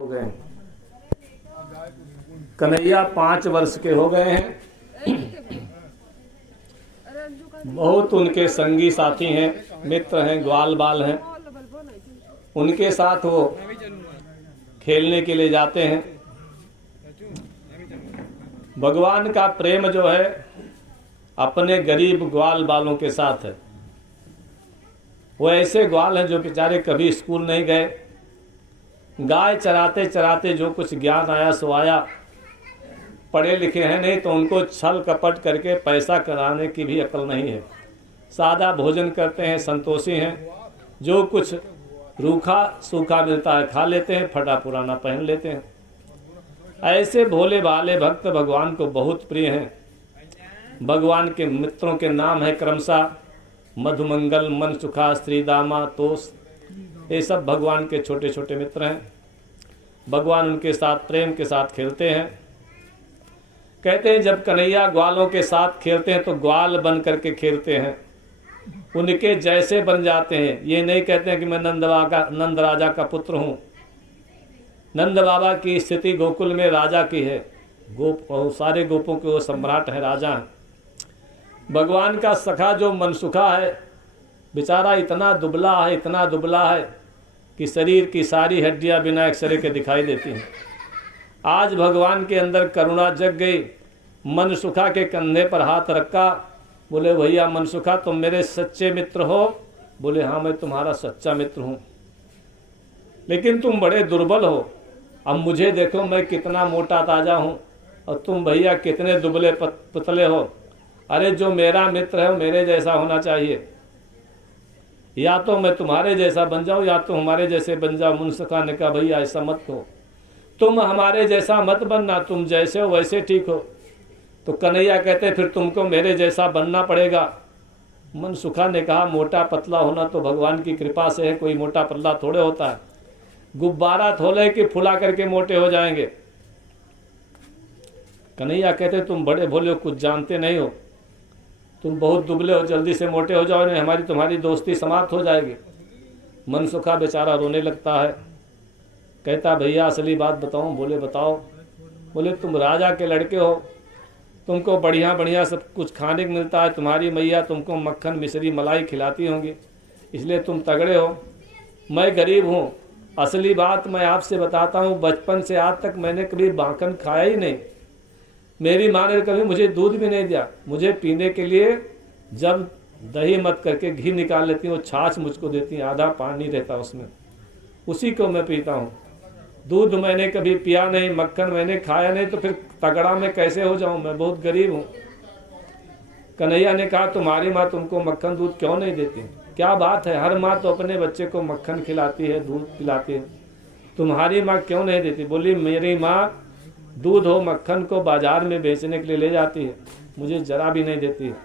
हो गए हैं। कन्हैया 5 वर्ष के हो गए हैं। बहुत उनके संगी साथी हैं, मित्र हैं, ग्वाल बाल हैं। उनके साथ वो खेलने के लिए जाते हैं। भगवान का प्रेम जो है अपने गरीब ग्वाल बालों के साथ है। वो ऐसे ग्वाल हैं जो बेचारे कभी स्कूल नहीं गए, गाय चराते चराते जो कुछ ज्ञान आया सो आया, पढ़े लिखे हैं नहीं तो उनको छल कपट करके पैसा कराने की भी अकल नहीं है। सादा भोजन करते हैं, संतोषी हैं, जो कुछ रूखा सूखा मिलता है खा लेते हैं, फटा पुराना पहन लेते हैं। ऐसे भोले भाले भक्त भगवान को बहुत प्रिय हैं। भगवान के मित्रों के नाम है क्रमशः मधुमंगल, मनसुखा, श्रीदामा, तोष। ये सब भगवान के छोटे छोटे मित्र हैं। भगवान उनके साथ प्रेम के साथ खेलते हैं। कहते हैं जब कन्हैया ग्वालों के साथ खेलते हैं तो ग्वाल बन करके खेलते हैं, उनके जैसे बन जाते हैं। ये नहीं कहते हैं कि मैं नंद राजा का पुत्र हूँ। नंद बाबा की स्थिति गोकुल में राजा की है। सारे गोपों के वो सम्राट है, राजा हैं। भगवान का सखा जो मनसुखा है, बेचारा इतना दुबला है, इतना दुबला है कि शरीर की सारी हड्डियां बिना एक्सरे के दिखाई देती हैं। आज भगवान के अंदर करुणा जग गई। मनसुखा के कंधे पर हाथ रखा, बोले भैया मनसुखा तुम मेरे सच्चे मित्र हो? बोले हाँ मैं तुम्हारा सच्चा मित्र हूँ, लेकिन तुम बड़े दुर्बल हो। अब मुझे देखो मैं कितना मोटा ताजा हूँ और तुम भैया कितने दुबले पतले हो। अरे जो मेरा मित्र है वो मेरे जैसा होना चाहिए। या तो मैं तुम्हारे जैसा बन जाऊं या तो हमारे जैसे बन जाओ। मनसुखा ने कहा भैया ऐसा मत हो, तुम हमारे जैसा मत बनना, तुम जैसे हो वैसे ठीक हो। तो कन्हैया कहते फिर तुमको मेरे जैसा बनना पड़ेगा। मनसुखा ने कहा मोटा पतला होना तो भगवान की कृपा से है, कोई मोटा पतला थोड़े होता है। गुब्बारा थोड़े कि फुला करके मोटे हो जाएंगे। कन्हैया कहते तुम बड़े भोले हो, कुछ जानते नहीं हो, तुम बहुत दुबले हो, जल्दी से मोटे हो जाओ, नहीं हमारी तुम्हारी दोस्ती समाप्त हो जाएगी। मनसुखा बेचारा रोने लगता है, कहता भैया असली बात बताऊं? बोले बताओ। बोले तुम राजा के लड़के हो, तुमको बढ़िया बढ़िया सब कुछ खाने को मिलता है, तुम्हारी मैया तुमको मक्खन मिश्री मलाई खिलाती होंगी, इसलिए तुम तगड़े हो। मैं गरीब हूँ। असली बात मैं आपसे बताता हूँ, बचपन से आज तक मैंने कभी माखन खाया ही नहीं। मेरी माँ ने कभी मुझे दूध भी नहीं दिया। मुझे पीने के लिए जब दही मत करके घी निकाल लेती हूँ, वो छाछ मुझको देती हैं, आधा पानी रहता उसमें, उसी को मैं पीता हूँ। दूध मैंने कभी पिया नहीं, मक्खन मैंने खाया नहीं, तो फिर तगड़ा मैं कैसे हो जाऊँ? मैं बहुत गरीब हूँ। कन्हैया ने कहा तुम्हारी माँ तुमको मक्खन दूध क्यों नहीं देती? क्या बात है, हर माँ तो अपने बच्चे को मक्खन खिलाती है, दूध पिलाती है, तुम्हारी माँ क्यों नहीं देती? बोली मेरी माँ दूध हो मक्खन को बाजार में बेचने के लिए ले जाती है, मुझे जरा भी नहीं देती है।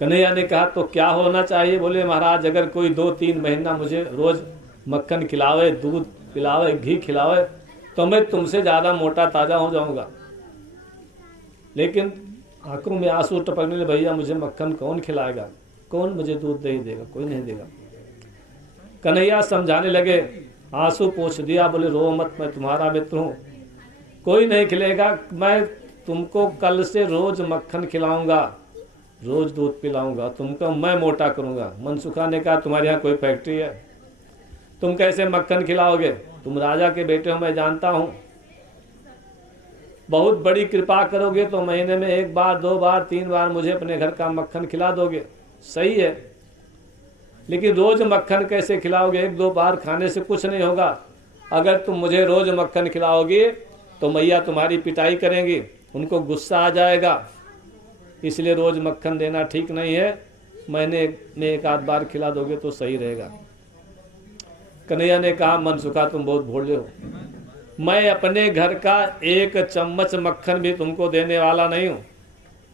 कन्हैया ने कहा तो क्या होना चाहिए? बोले महाराज अगर कोई 2-3 महीना मुझे रोज मक्खन खिलावे, दूध पिलावे, घी खिलावे तो मैं तुमसे ज़्यादा मोटा ताज़ा हो जाऊंगा। लेकिन आंखों में आंसू टपकने लगे, भैया मुझे मक्खन कौन खिलाएगा, कौन मुझे दूध नहीं देगा, कोई नहीं देगा। कन्हैया समझाने लगे, आंसू पोंछ दिया, बोले रो मत, मैं तुम्हारा मित्र हूँ, कोई नहीं खिलेगा, मैं तुमको कल से रोज मक्खन खिलाऊंगा, रोज दूध पिलाऊंगा, तुमको मैं मोटा करूंगा। मनसुखा ने कहा तुम्हारे यहाँ कोई फैक्ट्री है, तुम कैसे मक्खन खिलाओगे? तुम राजा के बेटे हो, मैं जानता हूँ। बहुत बड़ी कृपा करोगे तो महीने में 1 बार 2 बार 3 बार मुझे अपने घर का मक्खन खिला दोगे, सही है, लेकिन रोज मक्खन कैसे खिलाओगे? 1-2 बार खाने से कुछ नहीं होगा। अगर तुम मुझे रोज मक्खन खिलाओगे तो मैया तुम्हारी पिटाई करेंगी, उनको गुस्सा आ जाएगा, इसलिए रोज मक्खन देना ठीक नहीं है, महीने में 1-8 बार खिला दोगे तो सही रहेगा। कन्हैया ने कहा मनसुखा तुम बहुत भोले हो, मैं अपने घर का 1 चम्मच मक्खन भी तुमको देने वाला नहीं हूँ।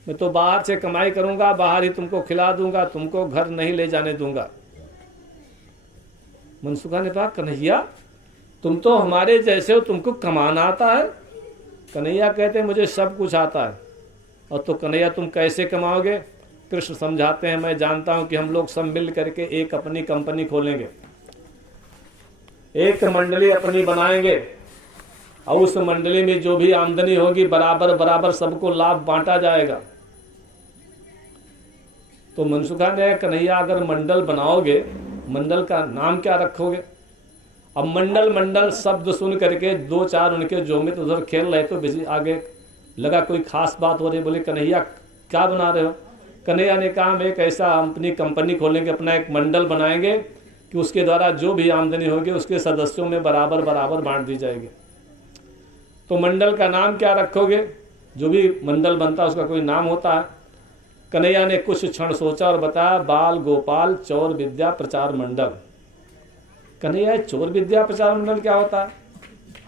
मैं तो बाहर से कमाई करूंगा, बाहर ही तुमको खिला दूंगा, तुमको घर नहीं ले जाने दूंगा। मनसुखा ने कहा कन्हैया तुम तो हमारे जैसे हो, तुमको कमाना आता है? कन्हैया कहते मुझे सब कुछ आता है। और तो कन्हैया तुम कैसे कमाओगे? कृष्ण समझाते हैं मैं जानता हूं कि हम लोग सब मिल करके एक अपनी कंपनी खोलेंगे। एक मंडली अपनी बनाएंगे और उस मंडली में जो भी आमदनी होगी बराबर बराबर सबको लाभ बांटा जाएगा। तो मनसुखा ने, कन्हैया अगर मंडल बनाओगे, मंडल का नाम क्या रखोगे? अब मंडल मंडल शब्द सुन करके दो चार उनके जो मित्र उधर खेल रहे तो बिजी आगे लगा कोई खास बात हो रही। बोले कन्हैया क्या बना रहे हो? कन्हैया ने कहा हम एक ऐसा अपनी कंपनी खोलेंगे, अपना एक मंडल बनाएंगे कि उसके द्वारा जो भी आमदनी होगी उसके सदस्यों में बराबर बराबर बांट दी जाएगी। तो मंडल का नाम क्या रखोगे? जो भी मंडल बनता है उसका कोई नाम होता है। कन्हैया ने कुछ क्षण सोचा और बताया, बाल गोपाल चौर विद्या प्रचार मंडल। कन्हैया, चोर विद्या प्रचार मंडल क्या होता है?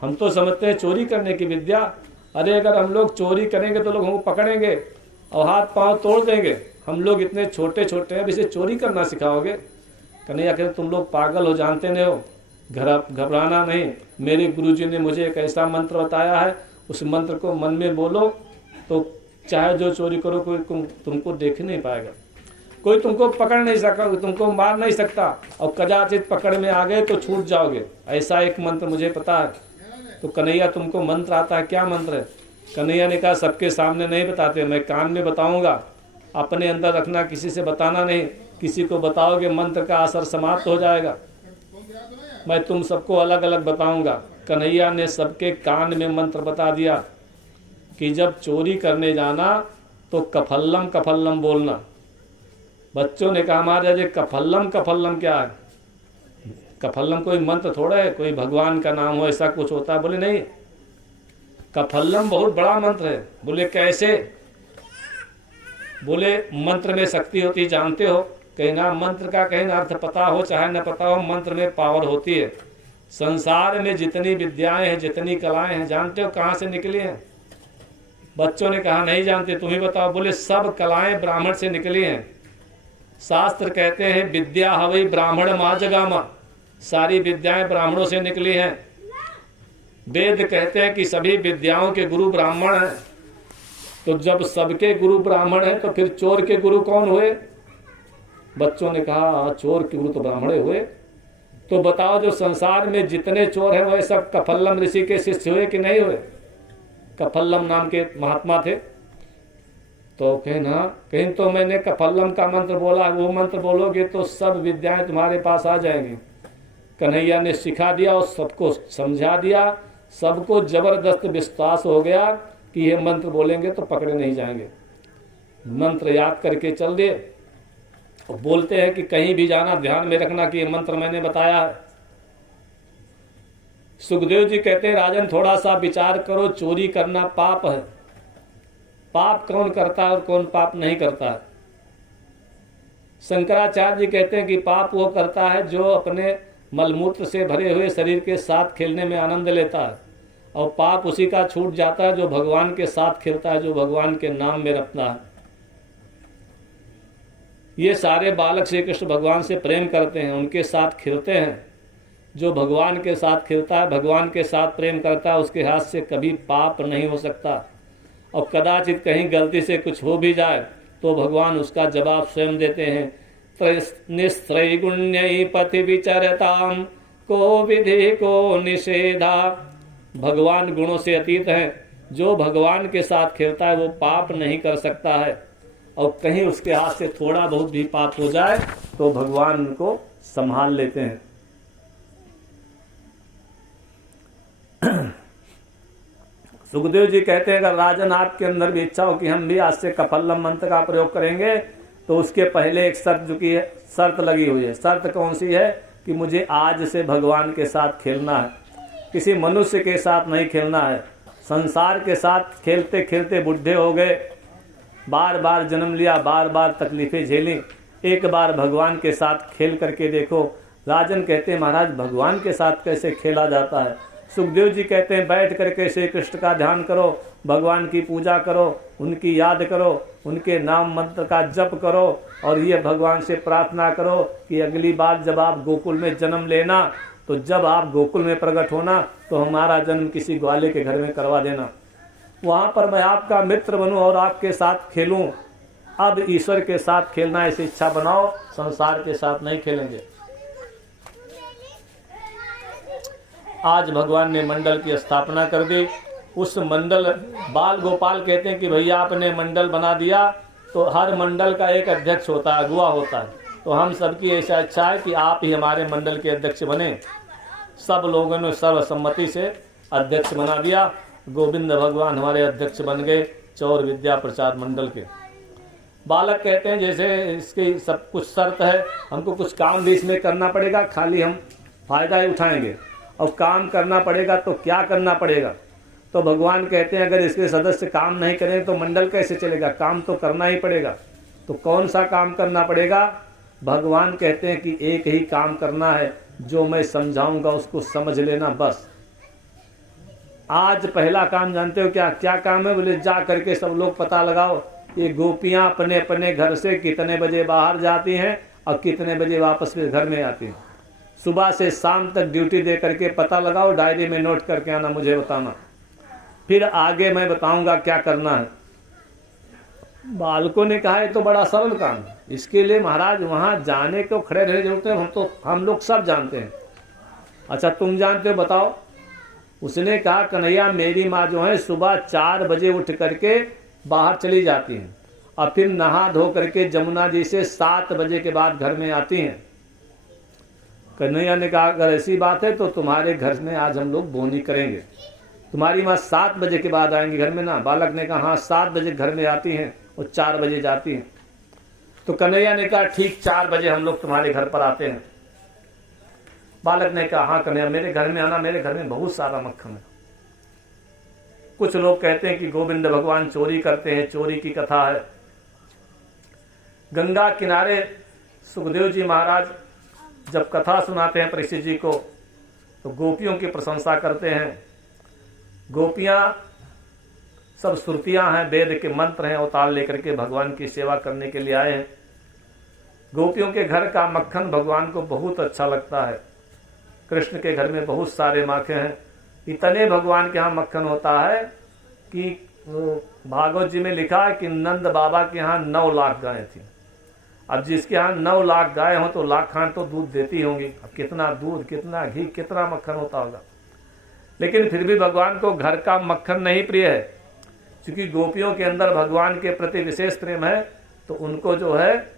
हम तो समझते हैं चोरी करने की विद्या। अरे अगर हम लोग चोरी करेंगे तो लोग हमको पकड़ेंगे और हाथ पांव तोड़ देंगे। हम लोग इतने छोटे छोटे हैं, इसे चोरी करना सिखाओगे? कन्हैया कहते तुम लोग पागल हो, जानते नहीं हो, घबराना नहीं। मेरे गुरुजी ने मुझे एक ऐसा मंत्र बताया है, उस मंत्र को मन में बोलो तो चाहे जो चोरी करो कोई तुमको देख नहीं पाएगा, कोई तुमको पकड़ नहीं सका, तुमको मार नहीं सकता, और कदाचित पकड़ में आ गए तो छूट जाओगे। ऐसा एक मंत्र मुझे पता है। तो कन्हैया तुमको मंत्र आता है? क्या मंत्र है? कन्हैया ने कहा सबके सामने नहीं बताते, मैं कान में बताऊंगा, अपने अंदर रखना, किसी से बताना नहीं। किसी को बताओगे मंत्र का असर समाप्त हो जाएगा। मैं तुम सबको अलग अलग बताऊंगा। कन्हैया ने सबके कान में मंत्र बता दिया कि जब चोरी करने जाना तो कफल्लम कफल्लम बोलना। बच्चों ने कहा महाराज कफल्लम कफल्लम क्या है? कफल्लम कोई मंत्र थोड़ा है, कोई भगवान का नाम हो ऐसा कुछ होता है? बोले नहीं, कफल्लम बहुत बड़ा मंत्र है। बोले कैसे? बोले मंत्र में शक्ति होती, जानते हो? कहना मंत्र का कहना अर्थ पता हो चाहे न पता हो, मंत्र में पावर होती है। संसार में जितनी विद्याएं हैं, जितनी कलाएं हैं, जानते हो कहाँ से निकली हैं? बच्चों ने कहा नहीं जानते, तुम्हें बताओ। बोले सब कलाएं ब्राह्मण से निकली हैं। शास्त्र कहते हैं विद्या हवै ब्राह्मण माँ जगामा, सारी विद्याएं ब्राह्मणों से निकली हैं। वेद कहते हैं कि सभी विद्याओं के गुरु ब्राह्मण हैं। तो जब सबके गुरु ब्राह्मण हैं तो फिर चोर के गुरु कौन हुए? बच्चों ने कहा चोर के गुरु तो ब्राह्मण हुए। तो बताओ जो संसार में जितने चोर हैं वह सब कफल्लम ऋषि के शिष्य हुए कि नहीं हुए? कफल्लम नाम के महात्मा थे। तो कहना कहीं तो मैंने कफल्लम का मंत्र बोला, वो मंत्र बोलोगे तो सब विद्याएं तुम्हारे पास आ जाएंगी। कन्हैया ने सिखा दिया और सबको समझा दिया। सबको जबरदस्त विश्वास हो गया कि ये मंत्र बोलेंगे तो पकड़े नहीं जाएंगे। मंत्र याद करके चल दिए। और बोलते हैं कि कहीं भी जाना ध्यान में रखना कि ये मंत्र मैंने बताया है। सुखदेव जी कहते हैं राजन थोड़ा सा विचार करो, चोरी करना पाप है। पाप कौन करता है और कौन पाप नहीं करता है? शंकराचार्य जी कहते हैं कि पाप वो करता है जो अपने मलमूत्र से भरे हुए शरीर के साथ खेलने में आनंद लेता है, और पाप उसी का छूट जाता है जो भगवान के साथ खेलता है, जो भगवान के नाम में रखता है। ये सारे बालक श्री कृष्ण भगवान से प्रेम करते हैं, उनके साथ खेलते हैं। जो भगवान के साथ खेलता है, भगवान के साथ प्रेम करता है, उसके हाथ से कभी पाप नहीं हो सकता। और कदाचित कहीं गलती से कुछ हो भी जाए तो भगवान उसका जवाब स्वयं देते हैं। निस्त्रैगुण्यै पथि विचरताम को विधि को निषेधा। भगवान गुणों से अतीत हैं। जो भगवान के साथ खेलता है वो पाप नहीं कर सकता है, और कहीं उसके हाथ से थोड़ा बहुत भी पाप हो जाए तो भगवान उनको संभाल लेते हैं। सुखदेव जी कहते हैं अगर राजन आपके अंदर भी इच्छा हो कि हम भी आज से कफल्लम मंत्र का प्रयोग करेंगे तो उसके पहले एक शर्त जो की है, शर्त लगी हुई है। शर्त कौन सी है? कि मुझे आज से भगवान के साथ खेलना है, किसी मनुष्य के साथ नहीं खेलना है। संसार के साथ खेलते खेलते बुढ़े हो गए, बार बार जन्म लिया, बार बार तकलीफें झेली। एक बार भगवान के साथ खेल करके देखो। राजन कहते हैं महाराज भगवान के साथ कैसे खेला जाता है? सुखदेव जी कहते हैं बैठ करके श्री कृष्ण का ध्यान करो, भगवान की पूजा करो, उनकी याद करो, उनके नाम मंत्र का जप करो, और ये भगवान से प्रार्थना करो कि अगली बार जब आप गोकुल में जन्म लेना तो जब आप गोकुल में प्रकट होना तो हमारा जन्म किसी ग्वाले के घर में करवा देना, वहाँ पर मैं आपका मित्र बनूं और आपके साथ खेलूं। अब ईश्वर के साथ खेलना ऐसी इच्छा बनाओ, संसार के साथ नहीं खेलेंगे। आज भगवान ने मंडल की स्थापना कर दी। उस मंडल, बाल गोपाल कहते हैं कि भैया आपने मंडल बना दिया, तो हर मंडल का एक अध्यक्ष होता है, अगुवा होता है। तो हम सबकी ऐसा इच्छा है कि आप ही हमारे मंडल के अध्यक्ष बने। सब लोगों ने सर्वसम्मति से अध्यक्ष बना दिया। गोविंद भगवान हमारे अध्यक्ष बन गए चौर विद्या प्रचार मंडल के। बालक कहते हैं जैसे इसकी सब कुछ शर्त है, हमको कुछ काम भी इसमें करना पड़ेगा, खाली हम फायदा ही उठाएंगे, और काम करना पड़ेगा तो क्या करना पड़ेगा। तो भगवान कहते हैं अगर इसके सदस्य काम नहीं करें तो मंडल कैसे चलेगा, काम तो करना ही पड़ेगा। तो कौन सा काम करना पड़ेगा? भगवान कहते हैं कि एक ही काम करना है, जो मैं समझाऊंगा उसको समझ लेना बस। आज पहला काम जानते हो क्या क्या काम है? बोले जा करके सब लोग पता लगाओ ये गोपियां अपने अपने घर से कितने बजे बाहर जाती हैं और कितने बजे वापस फिर घर में आती हैं। सुबह से शाम तक ड्यूटी दे करके पता लगाओ, डायरी में नोट करके आना, मुझे बताना, फिर आगे मैं बताऊंगा क्या करना है। बालकों ने कहा ये तो बड़ा सरल काम है, इसके लिए महाराज वहां जाने को खड़े रहने जरूरत है, हम लोग सब जानते हैं। अच्छा तुम जानते हो, बताओ। उसने कहा कन्हैया मेरी माँ जो है सुबह 4 बजे उठ करके बाहर चली जाती हैं और फिर नहा धो करके जमुना जी से 7 बजे के बाद घर में आती हैं। कन्हैया ने कहा अगर ऐसी बात है तो तुम्हारे घर में आज हम लोग बोनी करेंगे, तुम्हारी माँ 7 बजे के बाद आएंगी घर में ना। बालक ने कहा हाँ 7 बजे घर में आती हैं और 4 बजे जाती हैं। तो कन्हैया ने कहा ठीक 4 बजे हम लोग तुम्हारे घर पर आते हैं। बालक ने कहा हाँ कन्हैया मेरे घर में आना, मेरे घर में बहुत सारा मक्खन है। कुछ लोग कहते हैं कि गोविंद भगवान चोरी करते हैं, चोरी की कथा है। गंगा किनारे सुखदेव जी महाराज जब कथा सुनाते हैं परीक्षित जी को, तो गोपियों की प्रशंसा करते हैं। गोपियां सब श्रुतियां हैं, वेद के मंत्र हैं, अवतार लेकर के भगवान की सेवा करने के लिए आए हैं। गोपियों के घर का मक्खन भगवान को बहुत अच्छा लगता है। कृष्ण के घर में बहुत सारे माखे हैं, इतने भगवान के यहाँ मक्खन होता है कि भागवत जी में लिखा है कि नंद बाबा के यहाँ 9 लाख गायें थी। अब जिसके यहाँ 9 लाख गाय हो तो लाख खान तो दूध देती होंगी। अब कितना दूध, कितना घी, कितना मक्खन होता होगा। लेकिन फिर भी भगवान को घर का मक्खन नहीं प्रिय है, क्योंकि गोपियों के अंदर भगवान के प्रति विशेष प्रेम है, तो उनको जो है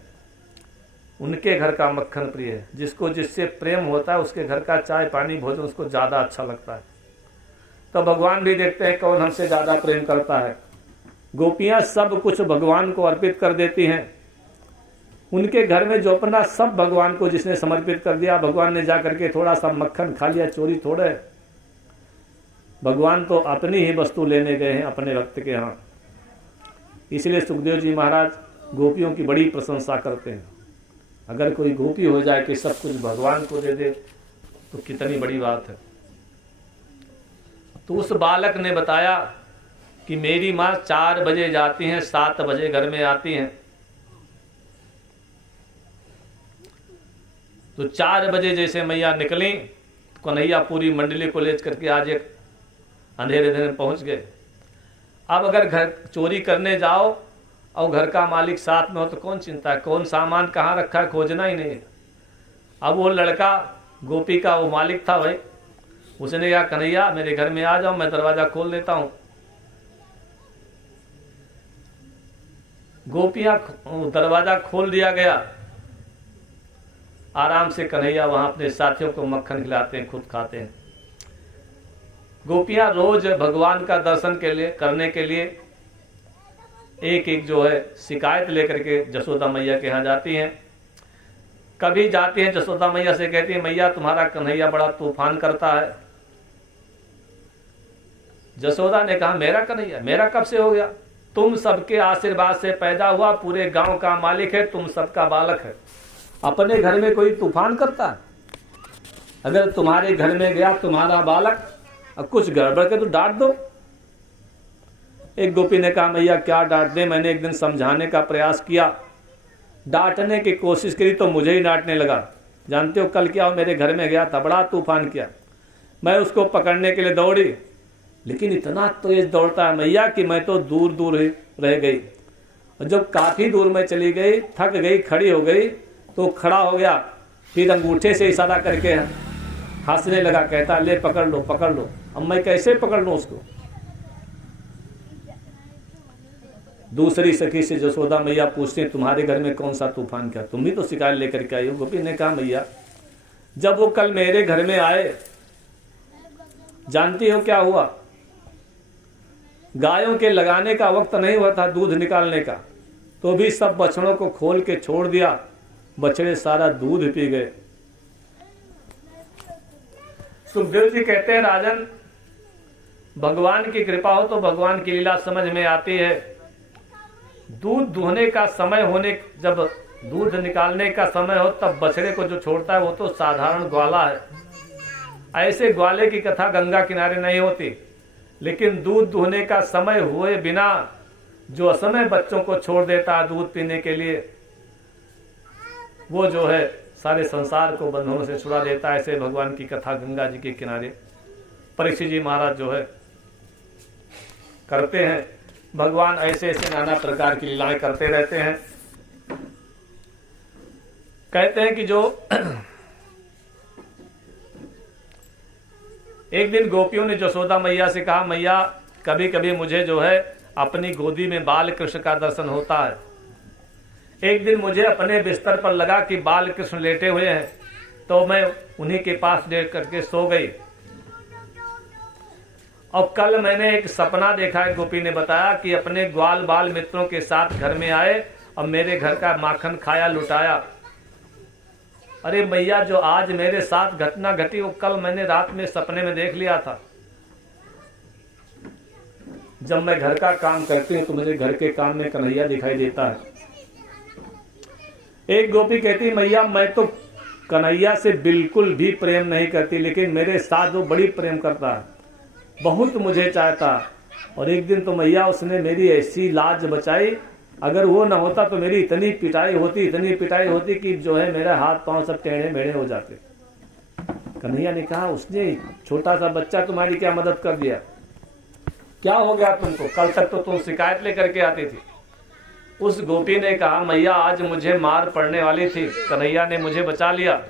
उनके घर का मक्खन प्रिय है। जिसको जिससे प्रेम होता है उसके घर का चाय पानी भोजन उसको ज़्यादा अच्छा लगता है। तो भगवान भी देखते हैं कौन हमसे ज़्यादा प्रेम करता है। गोपियाँ सब कुछ भगवान को अर्पित कर देती हैं। उनके घर में जो अपना सब भगवान को जिसने समर्पित कर दिया, भगवान ने जा करके थोड़ा सा मक्खन खा लिया, चोरी थोड़े। भगवान तो अपनी ही वस्तु लेने गए हैं अपने भक्त के यहाँ। इसलिए सुखदेव जी महाराज गोपियों की बड़ी प्रशंसा करते हैं। अगर कोई गोपी हो जाए कि सब कुछ भगवान को दे दे तो कितनी बड़ी बात है। तो उस बालक ने बताया कि मेरी माँ 4 बजे जाती हैं, 7 बजे घर में आती हैं। तो 4 बजे जैसे मैया निकली, कन्हैया पूरी मंडली को ले करके आज एक अंधेरे दिन पहुंच गए। अब अगर घर चोरी करने जाओ और घर का मालिक साथ में हो तो कौन चिंता है, कौन सामान कहाँ रखा है खोजना ही नहीं है। अब वो लड़का गोपी का वो मालिक था भाई, उसने कहा कन्हैया मेरे घर में आ जाओ, मैं दरवाजा खोल देता हूँ। गोपियां दरवाजा खोल दिया गया। आराम से कन्हैया वहां अपने साथियों को मक्खन खिलाते हैं, खुद खाते हैं। गोपियां रोज भगवान का दर्शन के लिए करने के लिए एक एक जो है शिकायत लेकर के जसोदा मैया के यहाँ जाती हैं। कभी जाती हैं जसोदा मैया से कहती है मैया तुम्हारा कन्हैया बड़ा तूफान करता है। जसोदा ने कहा मेरा कन्हैया, मेरा कब से हो गया? तुम सबके आशीर्वाद से पैदा हुआ, पूरे गांव का मालिक है, तुम सबका बालक है, अपने घर में कोई तूफान करता है? अगर तुम्हारे घर में गया तुम्हारा बालक और कुछ गड़बड़ के तो डांट दो। एक गोपी ने कहा मैया क्या डांट दे, मैंने एक दिन समझाने का प्रयास किया, डांटने की कोशिश करी तो मुझे ही डांटने लगा। जानते हो कल क्या हो, मेरे घर में गया था, बड़ा तूफान किया। मैं उसको पकड़ने के लिए दौड़ी, लेकिन इतना तेज दौड़ता है मैया कि मैं तो दूर दूर ही रह गई। और जब काफ़ी दूर में चली गई, थक गई, खड़ी हो गई, तो खड़ा हो गया, फिर अंगूठे से इशारा करके हंसने लगा, कहता ले पकड़ लो पकड़ लो। अब मैं कैसे पकड़ लूं उसको? दूसरी सखी से जसोदा मैया पूछते हैं तुम्हारे घर में कौन सा तूफान क्या, तुम भी तो शिकार लेकर के आई हो। गोपी ने कहा मैया जब वो कल मेरे घर में आए, जानती हो क्या हुआ? गायों के लगाने का वक्त नहीं हुआ था दूध निकालने का, तो भी सब बछड़ों को खोल के छोड़ दिया, बछड़े सारा दूध पी गए। सुखदेव जी कहते हैं राजन, भगवान की कृपा हो तो भगवान की लीला समझ में आती है। दूध दुहने का समय होने, जब दूध निकालने का समय हो तब बछड़े को जो छोड़ता है वो तो साधारण ग्वाला है। ऐसे ग्वाले की कथा गंगा किनारे नहीं होती, लेकिन दूध दुहने का समय हुए बिना जो असमय बच्चों को छोड़ देता है दूध पीने के लिए, वो जो है सारे संसार को बंधनों से छुड़ा देता है। ऐसे भगवान की कथा गंगा जी के किनारे परीक्षित जी महाराज जो है करते हैं। भगवान ऐसे ऐसे नाना प्रकार की लीलाएं करते रहते हैं। कहते हैं कि जो एक दिन गोपियों ने जसोदा मैया से कहा मैया कभी कभी मुझे जो है अपनी गोदी में बाल कृष्ण का दर्शन होता है। एक दिन मुझे अपने बिस्तर पर लगा कि बाल कृष्ण लेटे हुए हैं, तो मैं उन्हीं के पास लेट करके सो गई। और कल मैंने एक सपना देखा है, गोपी ने बताया कि अपने ग्वाल बाल मित्रों के साथ घर में आए और मेरे घर का माखन खाया लुटाया। अरे मैया जो आज मेरे साथ घटना घटी वो कल मैंने रात में सपने में देख लिया था। जब मैं घर का काम करती हूँ तो मुझे घर के काम में कन्हैया दिखाई देता है। एक गोपी कहती मैया मैं तो कन्हैया से बिल्कुल भी प्रेम नहीं करती, लेकिन मेरे साथ वो बड़ी प्रेम करता है, बहुत मुझे चाहता। और एक दिन तो मैया उसने मेरी ऐसी लाज बचाई, अगर वो ना होता तो मेरी इतनी पिटाई होती कि जो है मेरे हाथ पांव सब टेढ़े मेढ़े हो जाते। कन्हैया ने कहा उसने छोटा सा बच्चा तुम्हारी क्या मदद कर दिया, क्या हो गया तुमको? कल तक तो तुम शिकायत लेकर के आती थी। उस गोपी ने कहा मैया आज मुझे मार पड़ने वाली थी, कन्हैया ने मुझे बचा लिया।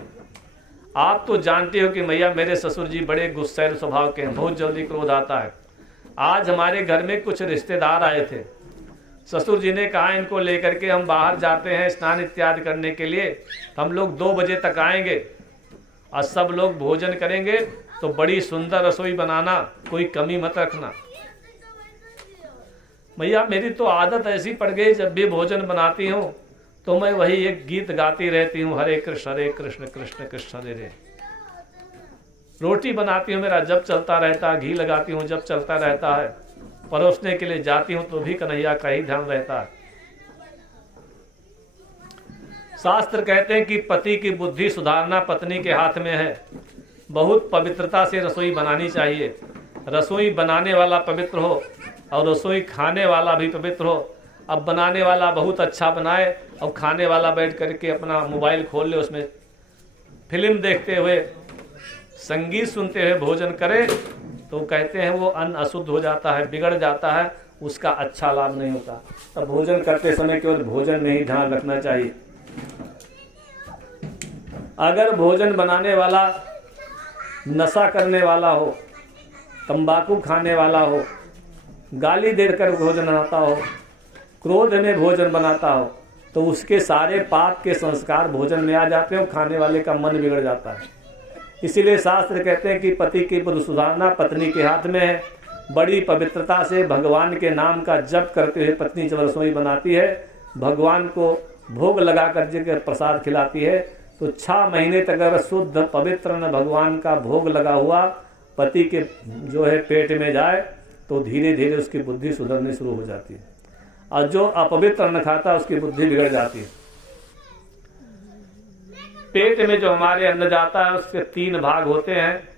आप तो जानती हो कि मैया मेरे ससुर जी बड़े गुस्सैल स्वभाव के हैं, बहुत जल्दी क्रोध आता है। आज हमारे घर में कुछ रिश्तेदार आए थे, ससुर जी ने कहा इनको लेकर के हम बाहर जाते हैं स्नान इत्यादि करने के लिए, हम लोग 2 बजे तक आएंगे और सब लोग भोजन करेंगे, तो बड़ी सुंदर रसोई बनाना, कोई कमी मत रखना। भैया मेरी तो आदत ऐसी पड़ गई, जब भी भोजन बनाती हूँ तो मैं वही एक गीत गाती रहती हूँ, हरे कृष्ण कृष्ण कृष्ण हरे हरे। रोटी बनाती हूँ मेरा जब चलता रहता है, घी लगाती हूँ जब चलता रहता है, परोसने के लिए जाती हूँ तो भी कन्हैया का ही ध्यान रहता है। शास्त्र कहते हैं कि पति की बुद्धि सुधारना पत्नी के हाथ में है। बहुत पवित्रता से रसोई बनानी चाहिए। रसोई बनाने वाला पवित्र हो और रसोई खाने वाला भी पवित्र हो। अब बनाने वाला बहुत अच्छा बनाए और खाने वाला बैठ करके अपना मोबाइल खोल ले, उसमें फिल्म देखते हुए संगीत सुनते हुए भोजन करे, तो कहते हैं वो अन्न अशुद्ध हो जाता है, बिगड़ जाता है, उसका अच्छा लाभ नहीं होता। तब भोजन करते समय केवल भोजन में ही ध्यान रखना चाहिए। अगर भोजन बनाने वाला नशा करने वाला हो, तंबाकू खाने वाला हो, गाली देकर भोजन बनाता हो, क्रोध में भोजन बनाता हो, तो उसके सारे पाप के संस्कार भोजन में आ जाते हैं और खाने वाले का मन बिगड़ जाता है। इसीलिए शास्त्र कहते हैं कि पति की बुद्धि सुधारना पत्नी के हाथ में है। बड़ी पवित्रता से भगवान के नाम का जप करते हुए पत्नी जब रसोई बनाती है, भगवान को भोग लगा कर जब प्रसाद खिलाती है, तो 6 महीने तक अगर शुद्ध पवित्र न भगवान का भोग लगा हुआ पति के जो है पेट में जाए, तो धीरे धीरे उसकी बुद्धि सुधरनी शुरू हो जाती है। और जो अपवित्र अन्न खाता है उसकी बुद्धि बिगड़ जाती है। पेट में जो हमारे अन्न जाता है उसके 3 भाग होते हैं।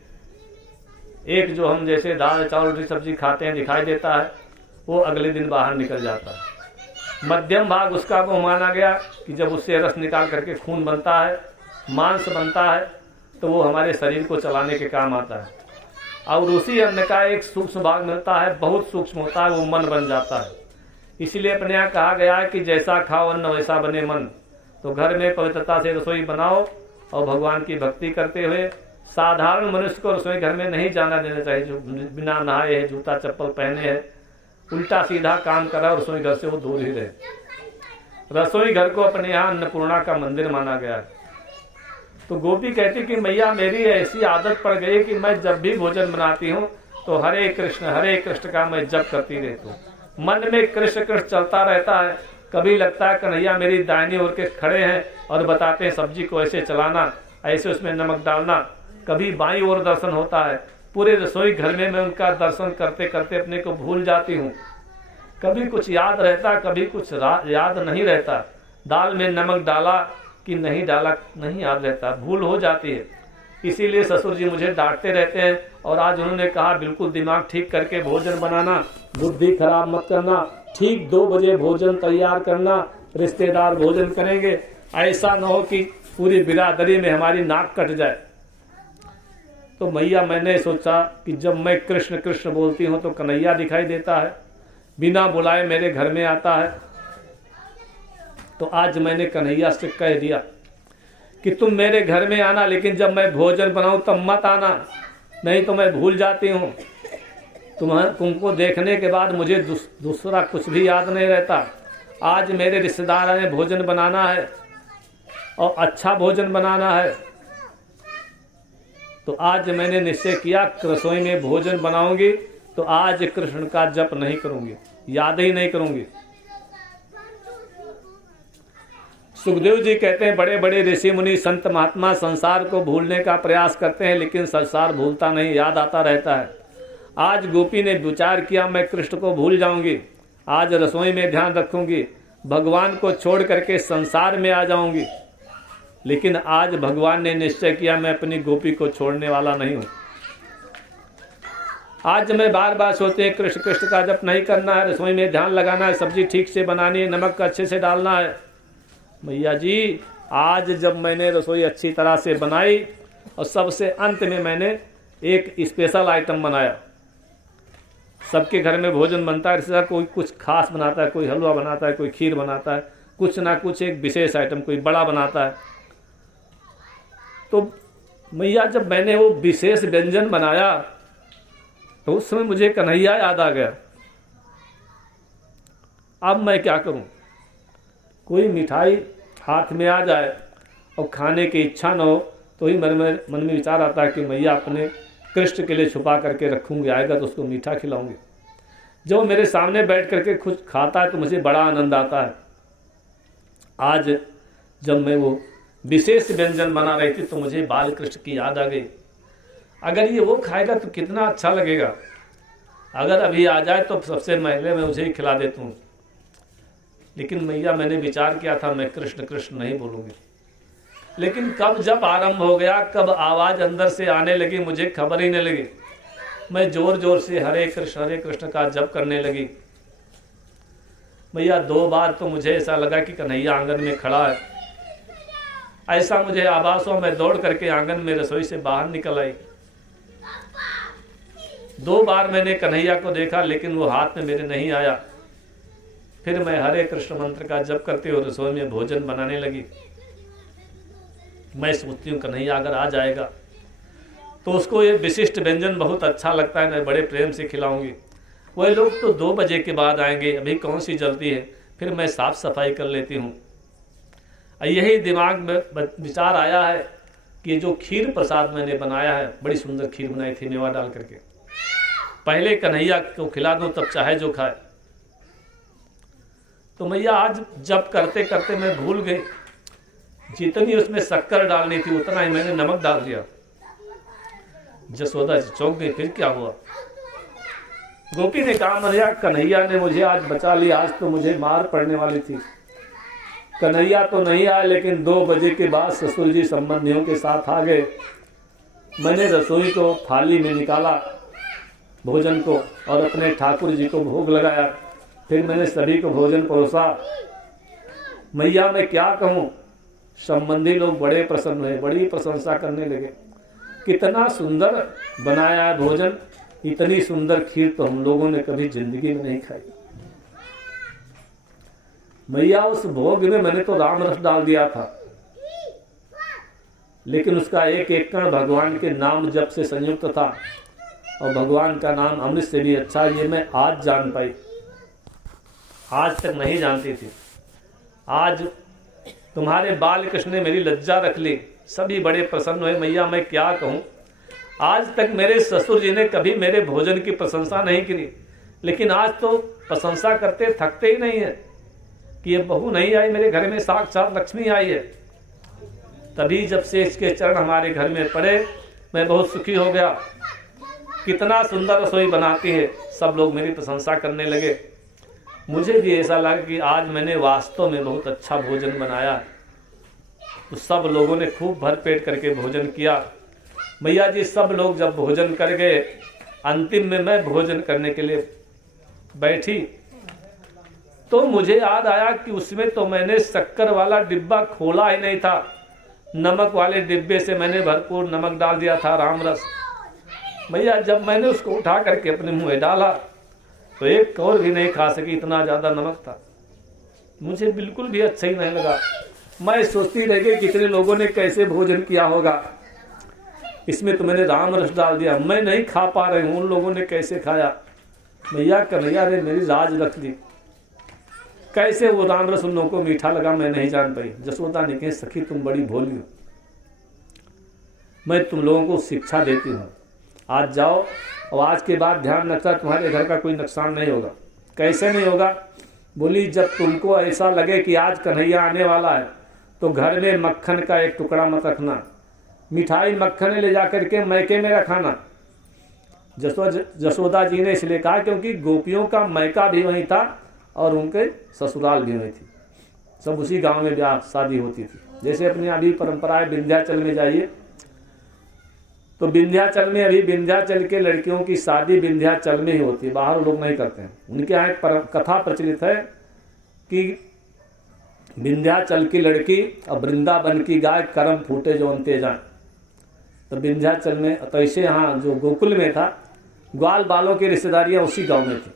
एक जो हम जैसे दाल चावल रोटी सब्जी खाते हैं दिखाई देता है, वो अगले दिन बाहर निकल जाता है। मध्यम भाग उसका को माना गया कि जब उससे रस निकाल करके खून बनता है, मांस बनता है, तो वो हमारे शरीर को चलाने के काम आता है। और उसी अन्न का एक सूक्ष्म भाग मिलता है, बहुत सूक्ष्म होता है, वो मन बन जाता है। इसीलिए अपने यहाँ कहा गया है कि जैसा खाओ अन्न वैसा बने मन। तो घर में पवित्रता से रसोई बनाओ और भगवान की भक्ति करते हुए साधारण मनुष्य को रसोई घर में नहीं जाना देना चाहिए, जो बिना नहाए है, जूता चप्पल पहने है, उल्टा सीधा काम कर रहा है, रसोई घर से वो दूर ही रहे। रसोई घर को अपने यहाँ अन्नपूर्णा का मंदिर माना गया है। तो गोपी कहती कि मैया मेरी ऐसी आदत पड़ गई कि मैं जब भी भोजन बनाती हूँ तो हरे कृष्ण का मैं जप करती रहती हूँ। मन में कृष्ण कृष्ण चलता रहता है। कभी लगता है कन्हैया मेरी दाहिनी ओर के खड़े हैं और बताते हैं सब्जी को ऐसे चलाना, ऐसे उसमें नमक डालना। कभी बाईं ओर दर्शन होता है। पूरे रसोई घर में मैं उनका दर्शन करते करते अपने को भूल जाती हूँ। कभी कुछ याद रहता, कभी कुछ याद नहीं रहता। दाल में नमक डाला कि नहीं डाला नहीं याद रहता, भूल हो जाती है। इसीलिए ससुर जी मुझे डांटते रहते हैं और आज उन्होंने कहा बिल्कुल दिमाग ठीक करके भोजन बनाना, बुद्धि खराब मत करना, ठीक 2 बजे भोजन तैयार करना, रिश्तेदार भोजन करेंगे, ऐसा न हो कि पूरी बिरादरी में हमारी नाक कट जाए। तो मैया मैंने सोचा कि जब मैं कृष्ण कृष्ण बोलती हूँ तो कन्हैया दिखाई देता है, बिना बुलाए मेरे घर में आता है। तो आज मैंने कन्हैया से कह दिया कि तुम मेरे घर में आना, लेकिन जब मैं भोजन बनाऊं तब मत आना, नहीं तो मैं भूल जाती हूँ। तुमको देखने के बाद मुझे दूसरा कुछ भी याद नहीं रहता। आज मेरे रिश्तेदार आए, भोजन बनाना है और अच्छा भोजन बनाना है। तो आज मैंने निश्चय किया रसोई में भोजन बनाऊंगी तो आज कृष्ण का जप नहीं करूंगी, याद ही नहीं करूंगी। सुखदेव जी कहते हैं बड़े बड़े ऋषि मुनि संत महात्मा संसार को भूलने का प्रयास करते हैं, लेकिन संसार भूलता नहीं, याद आता रहता है। आज गोपी ने विचार किया मैं कृष्ण को भूल जाऊंगी, आज रसोई में ध्यान रखूंगी, भगवान को छोड़ करके संसार में आ जाऊंगी। लेकिन आज भगवान ने निश्चय किया मैं अपनी गोपी को छोड़ने वाला नहीं हूं। आज मैं बार बार सोचते हैं कृष्ण कृष्ण का जप नहीं करना है, रसोई में ध्यान लगाना है, सब्जी ठीक से बनानी है, नमक अच्छे से डालना है। भैया जी आज जब मैंने रसोई अच्छी तरह से बनाई और सबसे अंत में मैंने एक स्पेशल आइटम बनाया। सबके घर में भोजन बनता है, रिश्तेदार कोई कुछ खास बनाता है, कोई हलवा बनाता है, कोई खीर बनाता है, कुछ ना कुछ एक विशेष आइटम कोई बड़ा बनाता है। तो मैया जब मैंने वो विशेष व्यंजन बनाया तो उस समय मुझे कन्हैया याद आ गया। अब मैं क्या करूं? कोई मिठाई हाथ में आ जाए और खाने की इच्छा न हो तो ही मन में विचार आता है कि मैया अपने कृष्ण के लिए छुपा करके रखूंगी, आएगा तो उसको मीठा खिलाऊंगी। जब मेरे सामने बैठ करके कुछ खाता है तो मुझे बड़ा आनंद आता है। आज जब मैं वो विशेष व्यंजन बना रही थी तो मुझे बाल कृष्ण की याद आ गई। अगर ये वो खाएगा तो कितना अच्छा लगेगा। अगर अभी आ जाए तो सबसे पहले मैं उसे ही खिला देता हूँ। लेकिन मैया मैंने विचार किया था मैं कृष्ण कृष्ण नहीं बोलूँगी। लेकिन कब जब आरंभ हो गया, कब आवाज़ अंदर से आने लगी मुझे खबर ही नहीं लगी। मैं जोर जोर से हरे कृष्ण का जप करने लगी। मैया 2 बार तो मुझे ऐसा लगा कि कन्हैया आंगन में खड़ा है। ऐसा मुझे आभास हुआ, मैं दौड़ करके आंगन में रसोई से बाहर निकल आई। 2 बार मैंने कन्हैया को देखा लेकिन वो हाथ में मेरे नहीं आया। फिर मैं हरे कृष्ण मंत्र का जप करते हुए रसोई में भोजन बनाने लगी। मैं सोचती हूँ कन्हैया अगर आ जाएगा तो उसको ये विशिष्ट व्यंजन बहुत अच्छा लगता है, मैं बड़े प्रेम से खिलाऊंगी। वही लोग तो 2 बजे के बाद आएंगे, अभी कौन सी जल्दी है। फिर मैं साफ सफाई कर लेती हूँ। यही दिमाग में विचार आया है कि जो खीर प्रसाद मैंने बनाया है, बड़ी सुंदर खीर बनाई थी मेवा डाल करके, पहले कन्हैया को खिला दूँ तब चाहे जो खाए। तो मैया आज जप करते करते मैं भूल गई, जितनी उसमें शक्कर डालनी थी उतना ही मैंने नमक डाल दिया। जसोदा चौंक गई, फिर क्या हुआ। गोपी ने कहा मैया कन्हैया ने मुझे आज बचा लिया, आज तो मुझे मार पड़ने वाली थी। कन्हैया तो नहीं आया लेकिन 2 बजे के बाद ससुर जी संबंधियों के साथ आ गए। मैंने रसोई को थाली में निकाला भोजन को और अपने ठाकुर जी को भोग लगाया। फिर मैंने सभी को भोजन परोसा। मैया मैं क्या कहूँ, संबंधी लोग बड़े प्रसन्न हुए, बड़ी प्रशंसा करने लगे। कितना सुंदर बनाया है भोजन, इतनी सुंदर खीर तो हम लोगों ने कभी जिंदगी में नहीं खाई। मैया उस भोग में मैंने तो राम रस डाल दिया था, लेकिन उसका एक एक कण भगवान के नाम जप से संयुक्त था और भगवान का नाम अमृत से भी अच्छा, ये मैं आज जान पाई, आज तक नहीं जानती थी। आज तुम्हारे बाल कृष्ण ने मेरी लज्जा रख ली, सभी बड़े प्रसन्न हुए। मैया मैं क्या कहूँ, आज तक मेरे ससुर जी ने कभी मेरे भोजन की प्रशंसा नहीं की, लेकिन आज तो प्रशंसा करते थकते ही नहीं है कि ये बहू नहीं आई मेरे घर में, साक्षात लक्ष्मी आई है। तभी जब से इसके चरण हमारे घर में पड़े मैं बहुत सुखी हो गया। कितना सुंदर रसोई बनाती है, सब लोग मेरी प्रशंसा करने लगे। मुझे भी ऐसा लगा कि आज मैंने वास्तव में बहुत अच्छा भोजन बनाया। तो सब लोगों ने खूब भरपेट करके भोजन किया। मैया जी सब लोग जब भोजन कर गए, अंतिम में मैं भोजन करने के लिए बैठी तो मुझे याद आया कि उसमें तो मैंने शक्कर वाला डिब्बा खोला ही नहीं था। नमक वाले डिब्बे से मैंने भरपूर नमक डाल दिया था, राम रस। मैया जब मैंने उसको उठा करके अपने मुंह में डाला तो एक कौर भी नहीं खा सकी, इतना ज़्यादा नमक था। मुझे बिल्कुल भी अच्छा ही नहीं लगा। मैं सोचती रह गई कितने लोगों ने कैसे भोजन किया होगा, इसमें तो मैंने राम रस डाल दिया, मैं नहीं खा पा रही हूँ, उन लोगों ने कैसे खाया। मैया कन्हैया ने मेरी राज रख ली, कैसे वो राम रस उन लोगों को मीठा लगा मैं नहीं जान पाई। जसोदा ने कहा सखी तुम बड़ी भोली हो, मैं तुम लोगों को शिक्षा देती हूँ, आज जाओ और आज के बाद ध्यान रखना तुम्हारे घर का कोई नुकसान नहीं होगा। कैसे नहीं होगा? बोली जब तुमको ऐसा लगे कि आज कन्हैया आने वाला है तो घर में मक्खन का एक टुकड़ा मत रखना, मिठाई मक्खन ले जा करके मैके में रखाना। जसोदा जी ने इसलिए कहा क्योंकि गोपियों का मैका भी वहीं था और उनके ससुराल भी वहीं थी, सब उसी गांव में ब्याह शादी होती थी। जैसे अपनी अभी परंपराएं विंध्याचल में जाइए तो विंध्याचल में अभी विंध्याचल के लड़कियों की शादी विंध्याचल में ही होती है, बाहर लोग नहीं करते हैं। उनके यहाँ एक कथा प्रचलित है कि विंध्याचल की लड़की और वृंदावन की गाय कर्म फूटे जो अंते जाए। तो विंध्याचल में तो ऐसे यहाँ जो गोकुल में था, ग्वाल बालों की रिश्तेदारियां उसी गांव में थी।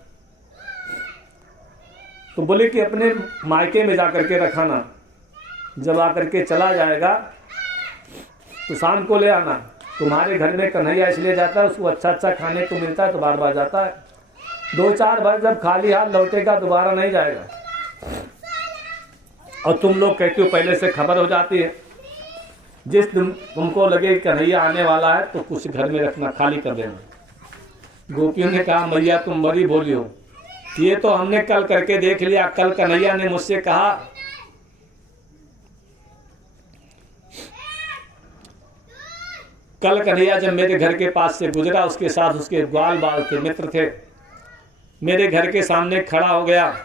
तो बोले कि अपने मायके में जाकर के रखाना, जब आकर के चला जाएगा तो शाम को ले आना। तुम्हारे घर में कन्हैया इसलिए जाता है, उसको अच्छा अच्छा खाने को मिलता है तो बार बार जाता है। 2-4 बार जब खाली हाथ लौटेगा दोबारा नहीं जाएगा। और तुम लोग कहते हो पहले से खबर हो जाती है, जिस दिन तुमको लगे कन्हैया आने वाला है तो कुछ घर में रखना, खाली कर देना। गोपियों ने कहा मैया तुम बड़ी भोली हो, ये तो हमने कल करके देख लिया। कल कन्हैया ने मुझसे कहा कल कन्हैया जब मेरे घर के पास से गुजरा, उसके साथ उसके ग्वाल बाल थे, मित्र थे, मेरे घर के सामने खड़ा हो गया।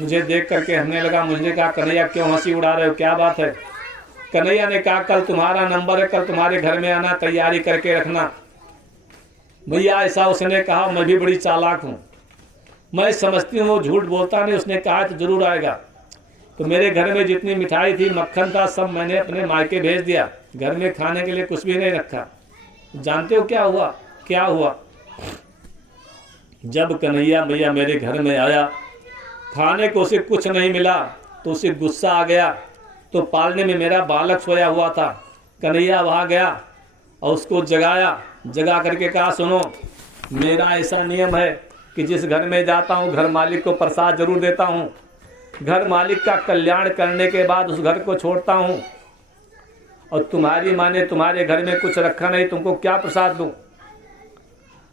मुझे देख करके हंसने लगा। मुझे कहा कन्हैया क्यों हंसी उड़ा रहे हो, क्या बात है? कन्हैया ने कहा कल तुम्हारा नंबर है, कल तुम्हारे घर में आना, तैयारी करके रखना। भैया ऐसा उसने कहा। मैं भी बड़ी चालाक हूँ, मैं समझती हूँ वो झूठ बोलता नहीं। उसने कहा तो जरूर आएगा। तो मेरे घर में जितनी मिठाई थी, मक्खन था, सब मैंने अपने मायके भेज दिया। घर में खाने के लिए कुछ भी नहीं रखा। जानते हो क्या हुआ? क्या हुआ? जब कन्हैया भैया मेरे घर में आया, खाने को उसे कुछ नहीं मिला तो उसे गुस्सा आ गया। तो पालने में मेरा बालक सोया हुआ था, कन्हैया वहाँ गया और उसको जगाया। जगा करके कहा सुनो, मेरा ऐसा नियम है कि जिस घर में जाता हूँ घर मालिक को प्रसाद जरूर देता हूँ। घर मालिक का कल्याण करने के बाद उस घर को छोड़ता हूँ। और तुम्हारी माँ ने तुम्हारे घर में कुछ रखा नहीं, तुमको क्या प्रसाद दूँ?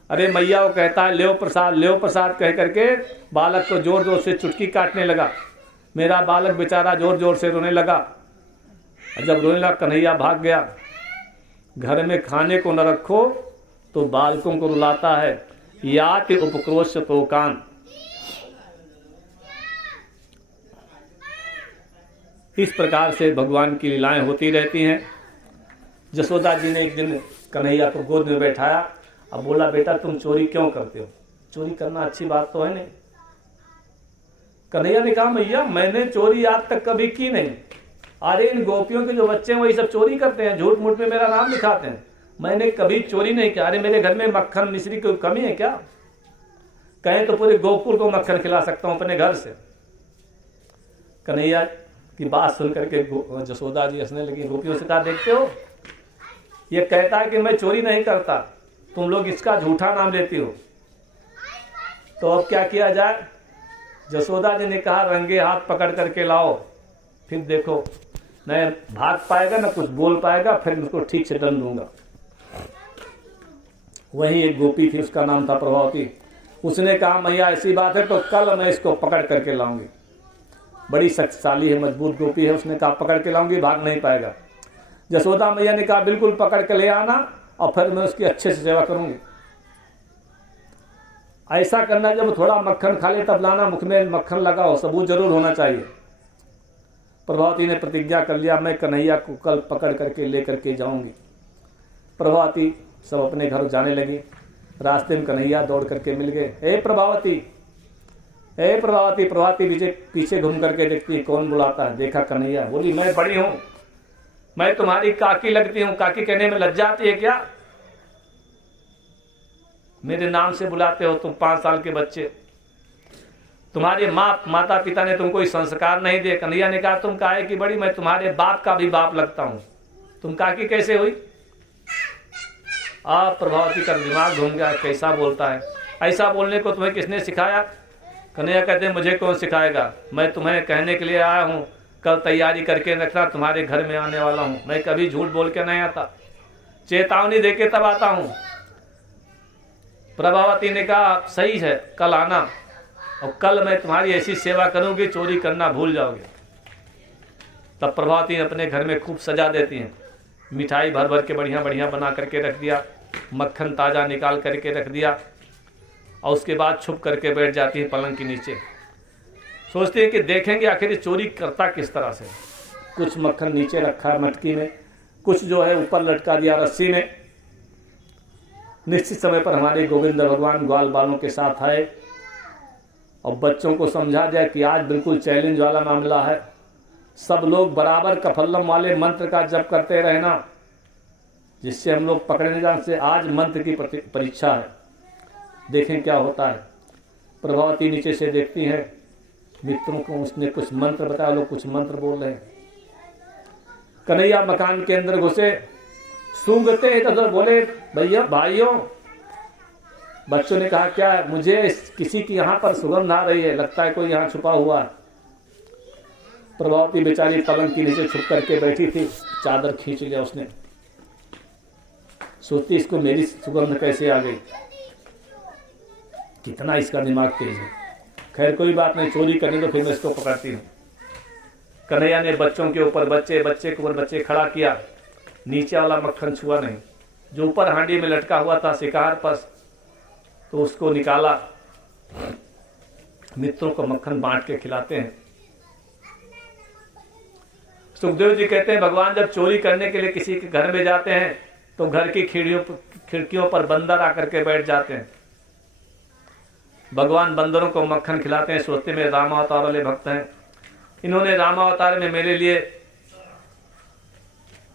अरे मैया वो कहता है ले प्रसाद, ले प्रसाद कह करके बालक को जोर जोर से चुटकी काटने लगा। मेरा बालक बेचारा जोर जोर से रोने लगा। जब रोने लगा कन्हैया भाग गया। घर में खाने को न रखो तो बालकों को रुलाता है, याति उपक्रोश तो कान। इस प्रकार से भगवान की लीलाएं होती रहती हैं। जसोदा जी ने एक दिन कन्हैया को गोद में बैठाया। अब बोला बेटा तुम चोरी क्यों करते हो? चोरी करना अच्छी बात तो है नहीं। कन्हैया ने कहा मैया मैंने चोरी आज तक कभी की नहीं। अरे इन गोपियों के जो बच्चे हैं वही सब चोरी करते हैं, झूठ मूठ में मेरा नाम लिखाते हैं, मैंने कभी चोरी नहीं किया। अरे मेरे घर में मक्खन मिश्री की कमी है क्या? कहें तो पूरे गोकुल को मक्खन खिला सकता हूं अपने घर से। कन्हैया की बात सुन करके जसोदा जी हंसने लगी। गोपियों से कहा देखते हो ये कहता है कि मैं चोरी नहीं करता, तुम लोग इसका झूठा नाम लेती हो। तो अब क्या किया जाए? जसोदा जी ने कहा रंगे हाथ पकड़ करके लाओ, फिर देखो न भाग पाएगा न कुछ बोल पाएगा, फिर उसको ठीक से दंड दूंगा। वही एक गोपी थी, उसका नाम था प्रभावती। उसने कहा मैया ऐसी बात है तो कल मैं इसको पकड़ करके लाऊंगी। बड़ी शक्तिशाली है, मजबूत गोपी है। उसने कहा पकड़ के लाऊंगी, भाग नहीं पाएगा। जसोदा मैया ने कहा बिल्कुल पकड़ के ले आना और फिर मैं उसकी अच्छे से सेवा करूंगी। ऐसा करना जब थोड़ा मक्खन खा ले तब लाना, मुख में मक्खन लगाओ, सबूत जरूर होना चाहिए। प्रभावती ने प्रतिज्ञा कर लिया, मैं कन्हैया को कल पकड़ करके ले करके जाऊंगी। प्रभावती सब अपने घर जाने लगी। रास्ते में कन्हैया दौड़ करके मिल गए। हे प्रभावती, हे प्रभावती। प्रभावती पीछे घूम करके देखती है कौन बुलाता है। देखा कन्हैया। बोली मैं बड़ी हूं, मैं तुम्हारी काकी लगती हूं। काकी कहने में लज्जा आती है क्या? मेरे नाम से बुलाते हो तुम 5 साल के बच्चे। तुम्हारे माता पिता ने तुमको कोई संस्कार नहीं दिए। कन्हैया ने कहा तुम काहे की बड़ी, मैं तुम्हारे बाप का भी बाप लगता हूं, तुम काकी कैसे हुई? आप प्रभावती का दिमाग घूम गया, कैसा बोलता है, ऐसा बोलने को तुम्हें किसने सिखाया? कन्हैया कहते हैं मुझे कौन सिखाएगा, मैं तुम्हें कहने के लिए आया हूँ, कल तैयारी करके रखना, तुम्हारे घर में आने वाला हूँ। मैं कभी झूठ बोल के नहीं आता, चेतावनी देके तब आता हूँ। प्रभावती ने कहा सही है, कल आना और कल मैं तुम्हारी ऐसी सेवा करूंगी चोरी करना भूल जाओगे। तब प्रभावती अपने घर में खूब सजा देती हैं, मिठाई भर भर के बढ़िया बढ़िया बना करके रख दिया, मक्खन ताज़ा निकाल करके रख दिया और उसके बाद छुप करके बैठ जाती है पलंग के नीचे। सोचती है कि देखेंगे आखिर चोरी करता किस तरह से। कुछ मक्खन नीचे रखा है मटकी में, कुछ जो है ऊपर लटका दिया रस्सी में। निश्चित समय पर हमारे गोविंद भगवान ग्वाल बालों के साथ आए और बच्चों को समझा दिया कि आज बिल्कुल चैलेंज वाला मामला है, सब लोग बराबर कफल्लम वाले मंत्र का जप करते रहना, जिससे हम लोग पकड़ने जाने से आज मंत्र की परीक्षा है, देखें क्या होता है। प्रभावती नीचे से देखती है, मित्रों को उसने कुछ मंत्र बताया, लोग कुछ मंत्र बोल रहे हैं। कन्हैया मकान के अंदर घुसे, सूंघते हैं तो बोले भैया भाइयों। बच्चों ने कहा क्या, मुझे किसी की यहाँ पर सुगंध आ रही है, लगता है कोई यहाँ छुपा हुआ है। प्रभावती बेचारी पलंग के नीचे छुप करके बैठी थी, चादर खींच लिया उसने, सोचती इसको मेरी सुगंध कैसे आ गई, कितना इसका दिमाग तेज है। खैर कोई बात नहीं, चोरी करनी तो फिर मैं इसको पकड़ती हूँ। कन्हैया ने बच्चों के ऊपर बच्चे के ऊपर बच्चे खड़ा किया, नीचे वाला मक्खन छुआ नहीं, जो ऊपर हांडी में लटका हुआ था शिकार पर, तो उसको निकाला। मित्रों को मक्खन बांट के खिलाते हैं। सुखदेव जी कहते हैं भगवान जब चोरी करने के लिए किसी के घर में जाते हैं तो घर की खिड़कियों पर बंदर आकर के बैठ जाते हैं। भगवान बंदरों को मक्खन खिलाते हैं, सोचते में रामावतार वाले भक्त हैं, इन्होंने रामावतार में मेरे लिए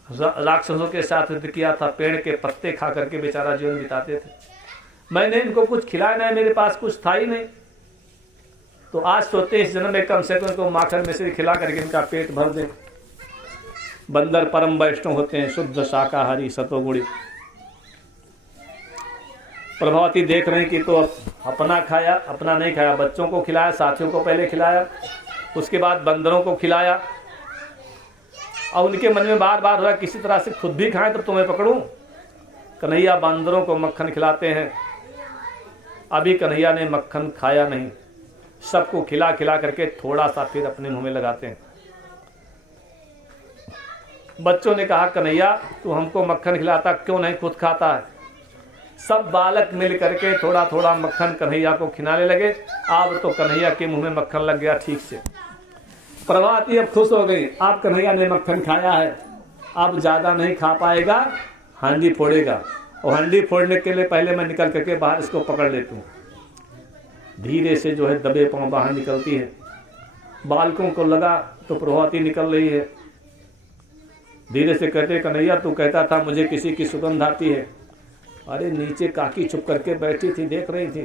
राक्षसों के साथ युद्ध किया था, पेड़ के पत्ते खा करके बेचारा जीवन बिताते थे, मैंने इनको कुछ खिलाया नहीं, मेरे पास कुछ था ही नहीं, तो आज सोचते इस जन्म में कम से कम इनको माखन में से खिला करके इनका पेट भर दे। बंदर परम वैष्णव होते हैं, शुद्ध शाकाहारी सतोगुणी। प्रभावती देख रहे हैं कि तो अपना खाया, अपना नहीं खाया, बच्चों को खिलाया, साथियों को पहले खिलाया, उसके बाद बंदरों को खिलाया, और उनके मन में बार बार हुआ किसी तरह से खुद भी खाएं तो तुम्हें पकड़ूं। कन्हैया बंदरों को मक्खन खिलाते हैं। अभी कन्हैया ने मक्खन खाया नहीं, सबको खिला खिला करके थोड़ा सा फिर अपने मुंह में लगाते हैं। बच्चों ने कहा कन्हैया तू हमको मक्खन खिलाता क्यों नहीं खुद खाता है। सब बालक मिल करके थोड़ा थोड़ा मक्खन कन्हैया को खिलाने लगे। अब तो कन्हैया के मुंह में मक्खन लग गया ठीक से। प्रभावती अब खुश हो गई, अब कन्हैया ने मक्खन खाया है, अब ज्यादा नहीं खा पाएगा, हांडी फोड़ेगा, और हांडी फोड़ने के लिए पहले मैं निकल करके बाहर इसको पकड़ लेता हूँ। धीरे से जो है दबे पांव बाहर निकलती है। बालकों को लगा तो प्रभावती निकल रही है। धीरे से कहते कन्हैया तू कहता था मुझे किसी की सुगंध आती है। अरे नीचे काकी चुप करके बैठी थी, देख रही थी।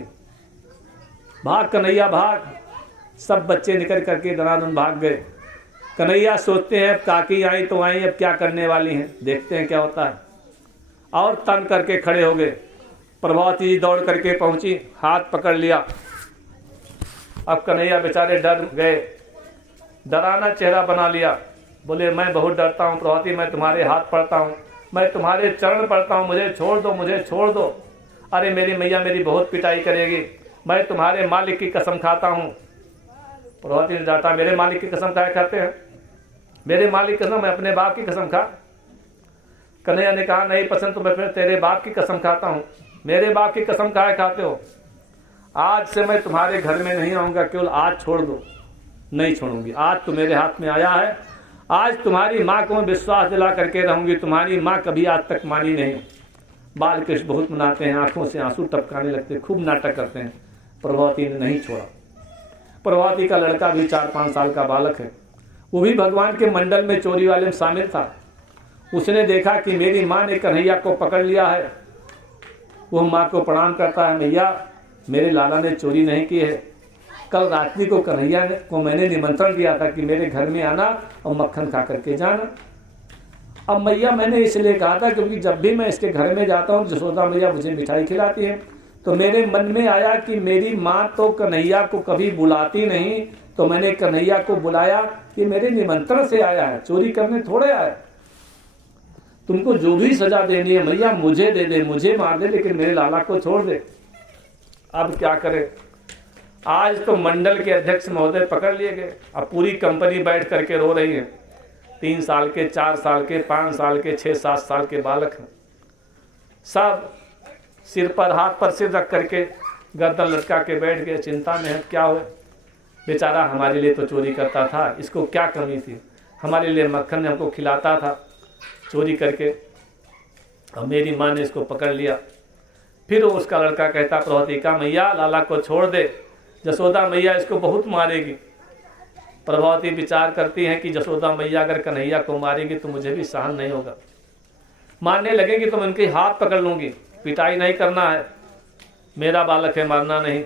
भाग कन्हैया भाग। सब बच्चे निकल करके दनादन भाग गए। कन्हैया सोचते हैं अब काकी आई तो आई, अब क्या करने वाली हैं, देखते हैं क्या होता है। और तन करके खड़े हो गए। प्रभावती जी दौड़ करके पहुंची, हाथ पकड़ लिया। अब कन्हैया बेचारे डर गए, डराना चेहरा बना लिया। बोले मैं बहुत डरता हूँ प्रभावती, मैं तुम्हारे हाथ पड़ता हूँ, मैं तुम्हारे चरण पड़ता हूँ, मुझे छोड़ दो, मुझे छोड़ दो। अरे मेरी मैया मेरी बहुत पिटाई करेगी, मैं तुम्हारे मालिक की कसम खाता हूँ। प्रभावती ने डांटा, मेरे मालिक की कसम खाए खाते हैं? मेरे मालिक की कसम, मैं अपने बाप की कसम खा। कन्हैया ने कहा नहीं पसंद तो मैं फिर तेरे बाप की कसम खाता हूँ। मेरे बाप की कसम खाए खाते हो? आज से मैं तुम्हारे घर में नहीं आऊँगा, केवल आज छोड़ दो। नहीं छोड़ूंगी, आज तो मेरे हाथ में आया है। आज तुम्हारी माँ को मैं विश्वास दिला करके रहूंगी, तुम्हारी माँ कभी आज तक मानी नहीं। बालकृष्ण बहुत मनाते हैं, आंखों से आंसू टपकाने लगते, खूब नाटक करते हैं। प्रभावती ने नहीं छोड़ा। प्रभावती का लड़का भी 4-5 साल का बालक है, वो भी भगवान के मंडल में चोरी वाले में शामिल था। उसने देखा कि मेरी माँ ने कन्हैया को पकड़ लिया है। वो माँ को प्रणाम करता है, मैया मेरे लाला ने चोरी नहीं की है। कल रात्रि को कन्हैया को मैंने निमंत्रण दिया था कि मेरे घर में आना और मक्खन खा करके जाना। अब मैया मैंने इसलिए कहा था क्योंकि जब भी मैं इसके घर में जाता हूँ जसोदा मैया मुझे मिठाई खिलाती है। तो मेरे मन में आया कि मेरी माँ तो कन्हैया को कभी बुलाती नहीं, तो मैंने कन्हैया को बुलाया कि मेरे निमंत्रण से आया है, चोरी करने थोड़े आया। तुमको जो भी सजा देनी है मैया मुझे दे दे, मुझे मार दे, लेकिन मेरे लाला को छोड़ दे। अब क्या करे? आज तो मंडल के अध्यक्ष महोदय पकड़ लिए गए। अब पूरी कंपनी बैठ करके रो रही है। 3 साल के, 4 साल के, 5 साल के, 6-7 साल के बालक हैं। सब सिर पर हाथ पर सिर रख करके गर्दन लटका के बैठ गए, चिंता में है क्या हुआ। बेचारा हमारे लिए तो चोरी करता था, इसको क्या कमी थी? हमारे लिए मक्खन हमको खिलाता था चोरी करके, और मेरी माँ ने इसको पकड़ लिया। फिर उसका लड़का कहता प्रभावती का मैया लाला को छोड़ दे, जसोदा मैया इसको बहुत मारेगी। प्रभावती विचार करती हैं कि जसोदा मैया अगर कन्हैया को मारेगी तो मुझे भी सहन नहीं होगा, मारने लगेगी तो मैं उनके हाथ पकड़ लूंगी। पिटाई नहीं करना है, मेरा बालक है, मारना नहीं।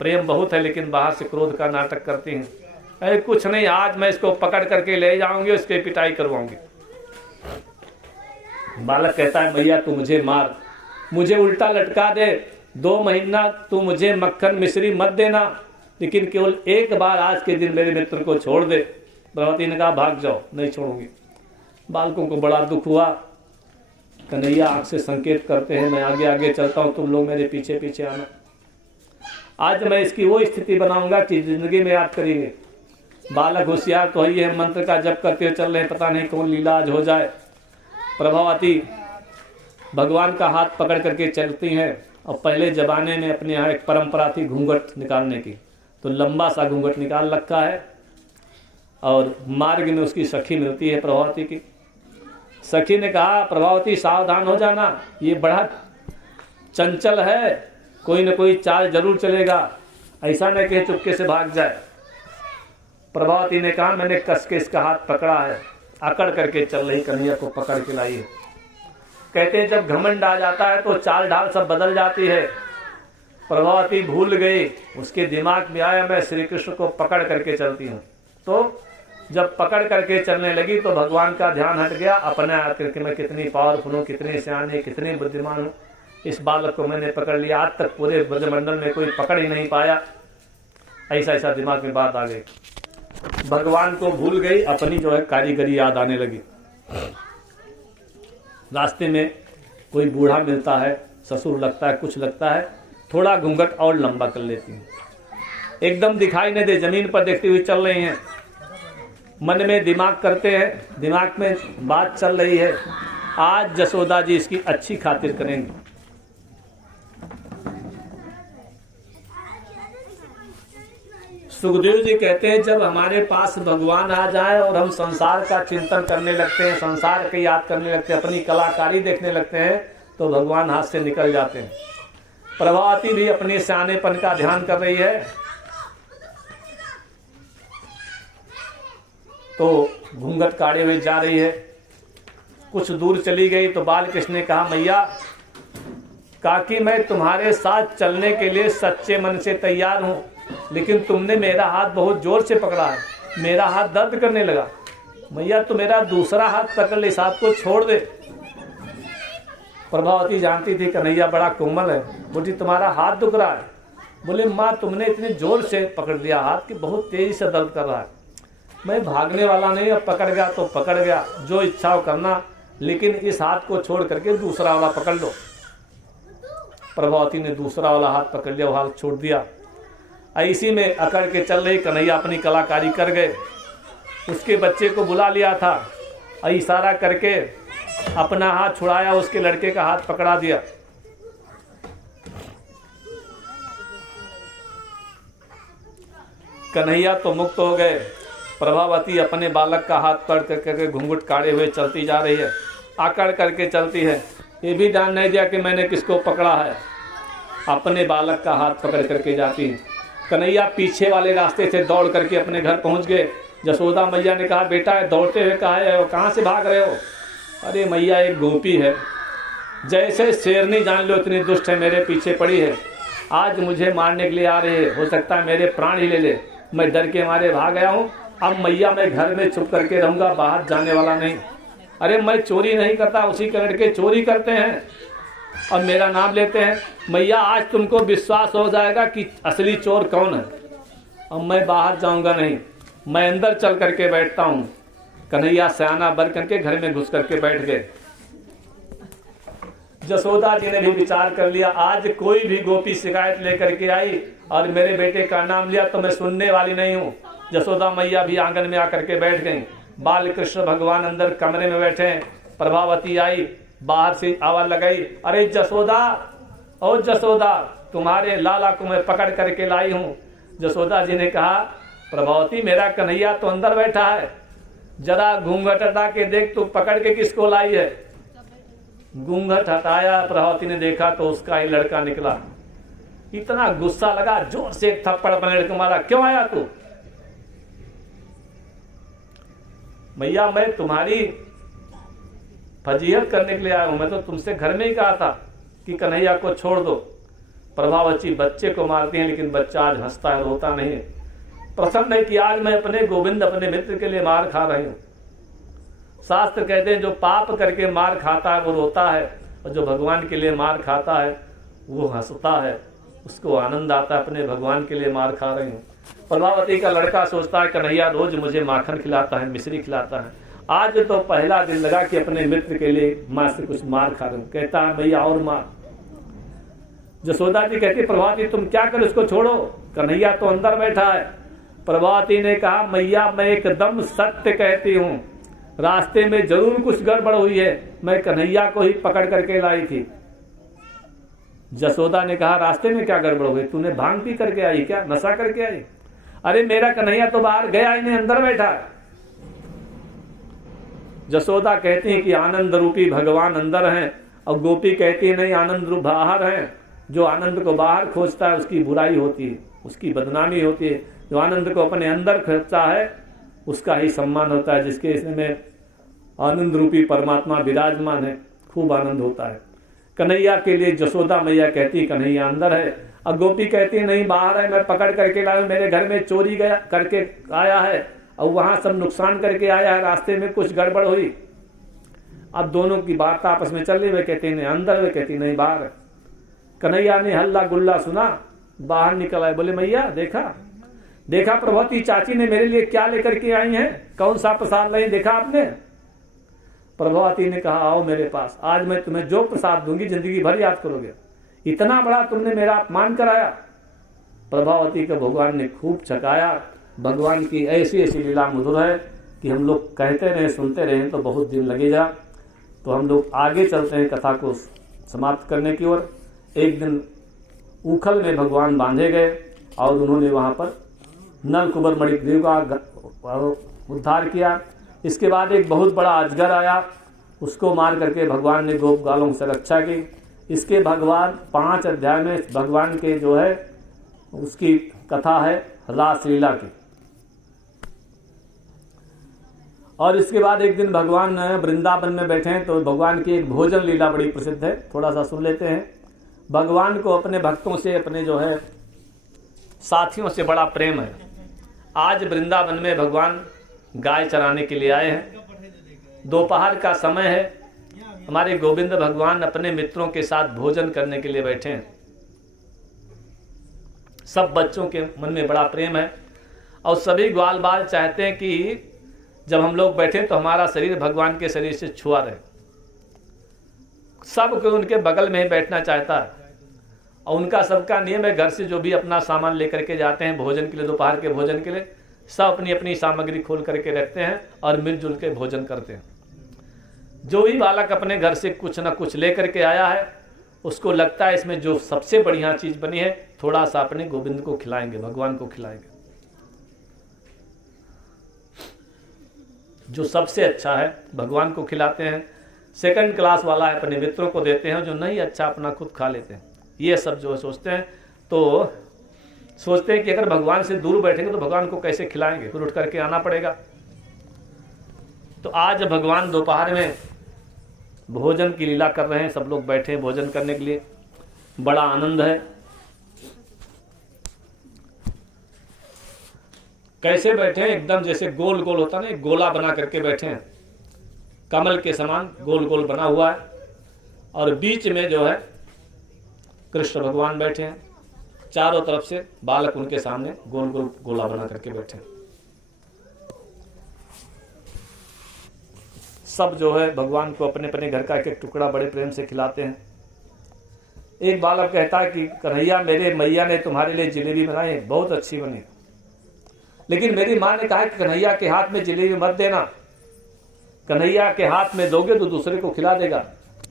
प्रेम बहुत है लेकिन बाहर से क्रोध का नाटक करती हैं। अरे कुछ नहीं, आज मैं इसको पकड़ करके ले जाऊंगी, इसके पिटाई करवाऊंगी। बालक कहता है मैया तू मुझे मार, मुझे उल्टा लटका दे, 2 महीना तू मुझे मक्खन मिश्री मत देना, लेकिन केवल एक बार आज के दिन मेरे मित्र को छोड़ दे। प्रभावती ने कहा भाग जाओ, नहीं छोड़ूंगी। बालकों को बड़ा दुख हुआ। कन्हैया आंख से संकेत करते हैं मैं आगे आगे चलता हूँ, तुम लोग मेरे पीछे पीछे आना। आज मैं इसकी वो स्थिति बनाऊंगा कि जिंदगी में याद करेंगे। बालक होशियार तो ही है, मंत्र का जप करते हुए चल रहे, पता नहीं कौन लीला आज हो जाए। प्रभावती भगवान का हाथ पकड़ करके चलती हैं। और पहले जमाने में अपने यहाँ एक परंपरा थी घूंघट निकालने की, तो लंबा सा घूंघट निकाल रखा है। और मार्ग में उसकी सखी मिलती है प्रभावती की। सखी ने कहा प्रभावती सावधान हो जाना, ये बड़ा चंचल है, कोई न कोई चाल जरूर चलेगा, ऐसा न कहे चुपके से भाग जाए। प्रभावती ने कहा मैंने कस के इसका हाथ पकड़ा है, अकड़ करके चल रही कन्हैया को पकड़ के लाई है। कहते हैं जब घमंड आ जाता है तो चाल ढाल सब बदल जाती है। प्रभावती भूल गई, उसके दिमाग में आया मैं श्री कृष्ण को पकड़ करके चलती हूँ। तो जब पकड़ करके चलने लगी तो भगवान का ध्यान हट गया, अपने आकर के मैं कितनी पावरफुल हूँ, कितनी सियानी, कितनी बुद्धिमान हूँ। इस बालक को मैंने पकड़ लिया, आज तक पूरे ब्रजमंडल में कोई पकड़ ही नहीं पाया। ऐसा ऐसा दिमाग में बात आ गई, भगवान को भूल गई, अपनी जो है कारीगरी याद आने लगी। रास्ते में कोई बूढ़ा मिलता है, ससुर लगता है, कुछ लगता है, थोड़ा घूंघट और लंबा कर लेती है, एकदम दिखाई नहीं दे, जमीन पर देखती हुई चल रही हैं। मन में दिमाग करते हैं, दिमाग में बात चल रही है, आज जसोदा जी इसकी अच्छी खातिर करेंगे। सुखदेव जी कहते हैं जब हमारे पास भगवान आ जाए और हम संसार का चिंतन करने लगते हैं, संसार की याद करने लगते हैं, अपनी कलाकारी देखने लगते हैं, तो भगवान हाथ से निकल जाते हैं। प्रभावती भी अपने सियानेपन का ध्यान कर रही है, तो घूंघट काढ़े हुए जा रही है। कुछ दूर चली गई तो बालकृष्ण ने कहा मैया काकी मैं तुम्हारे साथ चलने के लिए सच्चे मन से तैयार हूँ, लेकिन तुमने मेरा हाथ बहुत जोर से पकड़ा है, मेरा हाथ दर्द करने लगा। मैया तो मेरा दूसरा हाथ पकड़ ले, इस हाथ को छोड़ दे। प्रभावती जानती थी कन्हैया बड़ा कोमल है, बोली तुम्हारा हाथ दुख रहा है। बोले माँ तुमने इतने जोर से पकड़ लिया हाथ कि बहुत तेजी से दर्द कर रहा है। मैं भागने वाला नहीं, अब पकड़ गया तो पकड़ गया, जो इच्छा हो करना, लेकिन इस हाथ को छोड़ करके दूसरा वाला पकड़ लो। प्रभावती ने दूसरा वाला हाथ पकड़ लिया, वो हाथ छोड़ दिया। इसी में अकड़ के चल रही कन्हैया अपनी कलाकारी कर गए। उसके बच्चे को बुला लिया था, इशारा करके अपना हाथ छुड़ाया, उसके लड़के का हाथ पकड़ा दिया। कन्हैया तो मुक्त हो गए। प्रभावती अपने बालक का हाथ पकड़ करके घूंघट काढ़े हुए चलती जा रही है, आकड़ करके चलती है। ये भी ध्यान नहीं दिया कि मैंने किसको पकड़ा है, अपने बालक का हाथ पकड़ करके जाती है। कन्हैया पीछे वाले रास्ते से दौड़ करके अपने घर पहुंच गए। जसोदा मैया ने कहा बेटा दौड़ते हुए कहाँ से भाग रहे हो? अरे मैया एक गोपी है, जैसे शेरनी जान लो इतनी दुष्ट है, मेरे पीछे पड़ी है, आज मुझे मारने के लिए आ रही है, हो सकता है मेरे प्राण ही ले ले। मैं डर के मारे भाग गया हूँ। अब मैया मैं घर में छुप करके रहूंगा, बाहर जाने वाला नहीं। अरे मैं चोरी नहीं करता, उसी के लड़के चोरी करते हैं और मेरा नाम लेते हैं। मैया आज तुमको विश्वास हो जाएगा कि असली चोर कौन है। अब मैं बाहर जाऊंगा नहीं, मैं अंदर चल करके बैठता हूँ। कन्हैया सयाना बन करके घर में घुस करके बैठ गए। जसोदा जी ने भी विचार कर लिया, आज कोई भी गोपी शिकायत लेकर के आई और मेरे बेटे का नाम लिया तो मैं सुनने वाली नहीं हूँ। जसोदा मैया भी आंगन में आकर के बैठ गईं। बाल कृष्ण भगवान अंदर कमरे में बैठे हैं। प्रभावती आई, बाहर से आवाज लगाई, अरे जसोदा, ओ जसोदा, तुम्हारे लाला को मैं पकड़ करके लाई हूँ। जसोदा जी ने कहा प्रभावती मेरा कन्हैया तो अंदर बैठा है, जरा घूंघट हटा के देख तू पकड़ के किसको लाई है। घूंघट हटाया, प्रभावती ने देखा तो उसका ही लड़का निकला। इतना गुस्सा लगा, जोर से एक थप्पड़ अपने लड़के मारा, क्यों आया तू? मैया मैं तुम्हारी फजीहत करने के लिए आया हूं, मैं तो तुमसे घर में ही कहा था कि कन्हैया को छोड़ दो। प्रभावती बच्चे को मारती है, लेकिन बच्चा आज हंसता है, रोता नहीं है। प्रसन्न है कि आज मैं अपने गोविंद अपने मित्र के लिए मार खा रही हूं। शास्त्र कहते हैं जो पाप करके मार खाता है वो रोता है, और जो भगवान के लिए मार खाता है वो हंसता है, उसको आनंद आता है, अपने भगवान के लिए मार खा रही हूँ। प्रभावती का लड़का सोचता है कन्हैया रोज मुझे माखन खिलाता है, मिश्री खिलाता है, आज तो पहला दिन लगा कि अपने मित्र के लिए माँ से कुछ मार खा रहा हूँ। कहता है भैया और मार। जसोदा जी कहती प्रभावती तुम क्या कर, उसको छोड़ो, कन्हैया तो अंदर बैठा है। प्रभावती ने कहा मैया मैं एकदम सत्य कहती हूँ, रास्ते में जरूर कुछ गड़बड़ हुई है, मैं कन्हैया को ही पकड़ करके लाई थी। जसोदा ने कहा रास्ते में क्या गड़बड़ हुई, तूने भांग पी करके आई क्या, नशा करके आई? अरे मेरा कन्हैया तो बाहर गया ही नहीं, अंदर बैठा है। जसोदा कहती है कि आनंद रूपी भगवान अंदर हैं, और गोपी कहती है नहीं आनंद रूप बाहर हैं। जो आनंद को बाहर खोजता है उसकी बुराई होती है, उसकी बदनामी होती है। जो आनंद को अपने अंदर खोजता है उसका ही सम्मान होता है। जिसके इसमें आनंद रूपी परमात्मा विराजमान है, खूब आनंद होता है। कन्हैया के लिए जसोदा मैया कहती कन्हैया अंदर है, और गोपी कहती नहीं बाहर है, मैं पकड़ करके लाया, मेरे घर में चोरी गया करके आया है और वहां सब नुकसान करके आया है, रास्ते में कुछ गड़बड़ हुई। अब दोनों की बात आपस में चल रही, वे कहती नहीं अंदर, वे कहती नहीं बाहर है। कन्हैया ने हल्ला गुल्ला सुना, बाहर निकल आए, बोले मैया देखा प्रभावती चाची ने मेरे लिए क्या लेकर के आई हैं, कौन सा प्रसाद लाई, देखा आपने? प्रभावती ने कहा आओ मेरे पास, आज मैं तुम्हें जो प्रसाद दूंगी जिंदगी भर याद करोगे, इतना बड़ा तुमने मेरा अपमान कराया। प्रभावती को भगवान ने खूब छकाया। भगवान की ऐसी ऐसी लीला मधुर है कि हम लोग कहते रहे सुनते रहे तो बहुत दिन लगेगा। तो हम लोग आगे चलते हैं कथा को समाप्त करने की ओर। एक दिन उखल में भगवान बांधे गए और उन्होंने वहां पर नलकुबर मणिग्रीव का उद्धार किया। इसके बाद एक बहुत बड़ा अजगर आया, उसको मार करके भगवान ने गोप गालों से रक्षा की। इसके भगवान 5 अध्याय में भगवान के जो है उसकी कथा है रासलीला की। और इसके बाद एक दिन भगवान वृंदावन में बैठे हैं तो भगवान की एक भोजन लीला बड़ी प्रसिद्ध है, थोड़ा सा सुन लेते हैं। भगवान को अपने भक्तों से, अपने जो है साथियों से बड़ा प्रेम है। आज वृंदावन में भगवान गाय चराने के लिए आए हैं। दोपहर का समय है हमारे गोविंद भगवान अपने मित्रों के साथ भोजन करने के लिए बैठे हैं। सब बच्चों के मन में बड़ा प्रेम है और सभी ग्वाल बाल चाहते हैं कि जब हम लोग बैठे तो हमारा शरीर भगवान के शरीर से छुआ रहे। सब कोई उनके बगल में ही बैठना चाहता है और उनका सबका नियम है, घर से जो भी अपना सामान लेकर के जाते हैं भोजन के लिए, दोपहर के भोजन के लिए, सब अपनी अपनी सामग्री खोल करके रखते हैं और मिलजुल के भोजन करते हैं। जो भी बालक अपने घर से कुछ ना कुछ लेकर के आया है उसको लगता है इसमें जो सबसे बढ़िया चीज बनी है थोड़ा सा अपने गोविंद को खिलाएंगे, भगवान को खिलाएंगे। जो सबसे अच्छा है भगवान को खिलाते हैं, सेकंड क्लास वाला है अपने मित्रों को देते हैं, जो नहीं अच्छा अपना खुद खा लेते हैं। ये सब जो सोचते हैं तो सोचते हैं कि अगर भगवान से दूर बैठेंगे तो भगवान को कैसे खिलाएंगे, फिर उठ करके आना पड़ेगा। तो आज भगवान दोपहर में भोजन की लीला कर रहे हैं, सब लोग बैठे हैं भोजन करने के लिए, बड़ा आनंद है। कैसे बैठे हैं, एकदम जैसे गोल गोल होता ना, गोला बना करके बैठे हैं, कमल के समान गोल गोल बना हुआ है और बीच में जो है कृष्ण भगवान बैठे हैं, चारों तरफ से बालक उनके सामने गोल गोल गोला बना करके बैठे हैं। सब जो है भगवान को अपने अपने घर का एक टुकड़ा बड़े प्रेम से खिलाते हैं। एक बालक कहता है कि कन्हैया मेरे मैया ने तुम्हारे लिए जलेबी बनाई है, बहुत अच्छी बनी, लेकिन मेरी माँ ने कहा कि कन्हैया के हाथ में जलेबी मत देना, कन्हैया के हाथ में दोगे तो दूसरे को खिला देगा,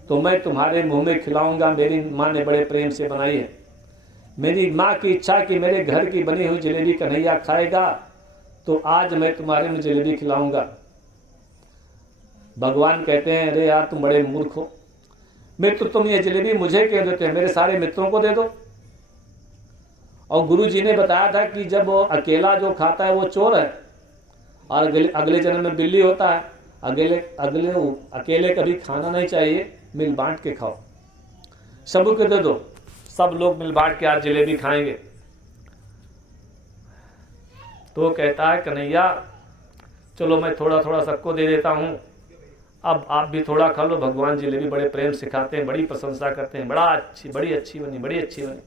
तो मैं तुम्हारे मुंह में खिलाऊंगा, मेरी माँ ने बड़े प्रेम से बनाई है। मेरी माँ की इच्छा कि मेरे घर की बनी हुई जलेबी कन्हैया खाएगा, तो आज मैं तुम्हारे में जलेबी खिलाऊंगा। भगवान कहते हैं अरे यार तुम बड़े मूर्ख हो, मित्र तुम ये जलेबी मुझे क्यों देते हैं, मेरे सारे मित्रों को दे दो। और गुरु जी ने बताया था कि जब वो अकेला जो खाता है वो चोर है और अगले जन्म में बिल्ली होता है। अकेले कभी खाना नहीं चाहिए, मिल बांट के खाओ, सबको दे दो, सब लोग मिल बांट के आज जलेबी खाएंगे। तो कहता है कन्हैया चलो मैं थोड़ा थोड़ा सबको दे देता हूं, अब आप भी थोड़ा खा लो। भगवान जलेबी बड़े प्रेम से खाते हैं, बड़ी प्रशंसा करते हैं, बड़ी अच्छी बनी, बड़ी अच्छी बनी।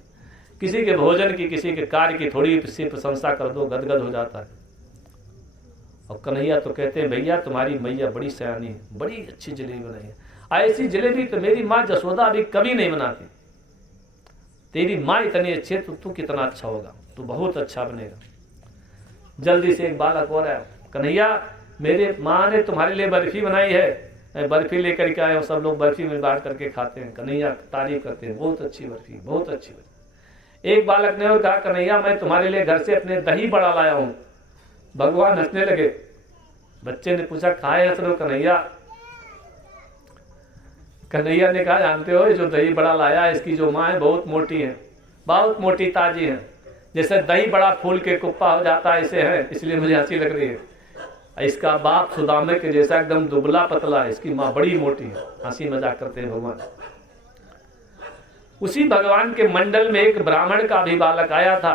किसी के भोजन की, किसी के कार्य की थोड़ी सी प्रशंसा कर दो, गदगद हो जाता है। और कन्हैया तो कहते हैं भैया तुम्हारी मैया बड़ी सयानी है, बड़ी अच्छी जलेबी बनाई है, ऐसी जलेबी तो मेरी माँ जसोदा अभी कभी नहीं बनाती, तेरी माँ इतनी अच्छी है तो तू कितना अच्छा होगा, तू बहुत अच्छा बनेगा। जल्दी से एक बालक और आया, कन्हैया मेरे माँ ने तुम्हारे लिए बर्फी बनाई है, मैं बर्फी लेकर के आया हूँ। सब लोग बर्फी में बांट करके खाते हैं, कन्हैया तारीफ करते हैं, बहुत अच्छी बर्फी, बहुत अच्छी बर्फी। एक बालक ने और कहा कन्हैया मैं तुम्हारे लिए घर से अपने दही बड़ा लाया हूँ। भगवान हंसने लगे। बच्चे ने पूछा खाए हंस रहे हो कन्हैया? कन्हैया ने कहा जानते हो जो दही बड़ा लाया इसकी जो माँ है बहुत मोटी है, बहुत मोटी ताजी है, जैसे दही बड़ा फूल के कुप्पा हो जाता है ऐसे है, इसलिए मुझे हंसी लग रही है। इसका बाप सुदामे के जैसा एकदम दुबला पतला है, इसकी माँ बड़ी मोटी है। हंसी मजाक करते हैं भगवान। उसी भगवान के मंडल में एक ब्राह्मण का भी बालक आया था,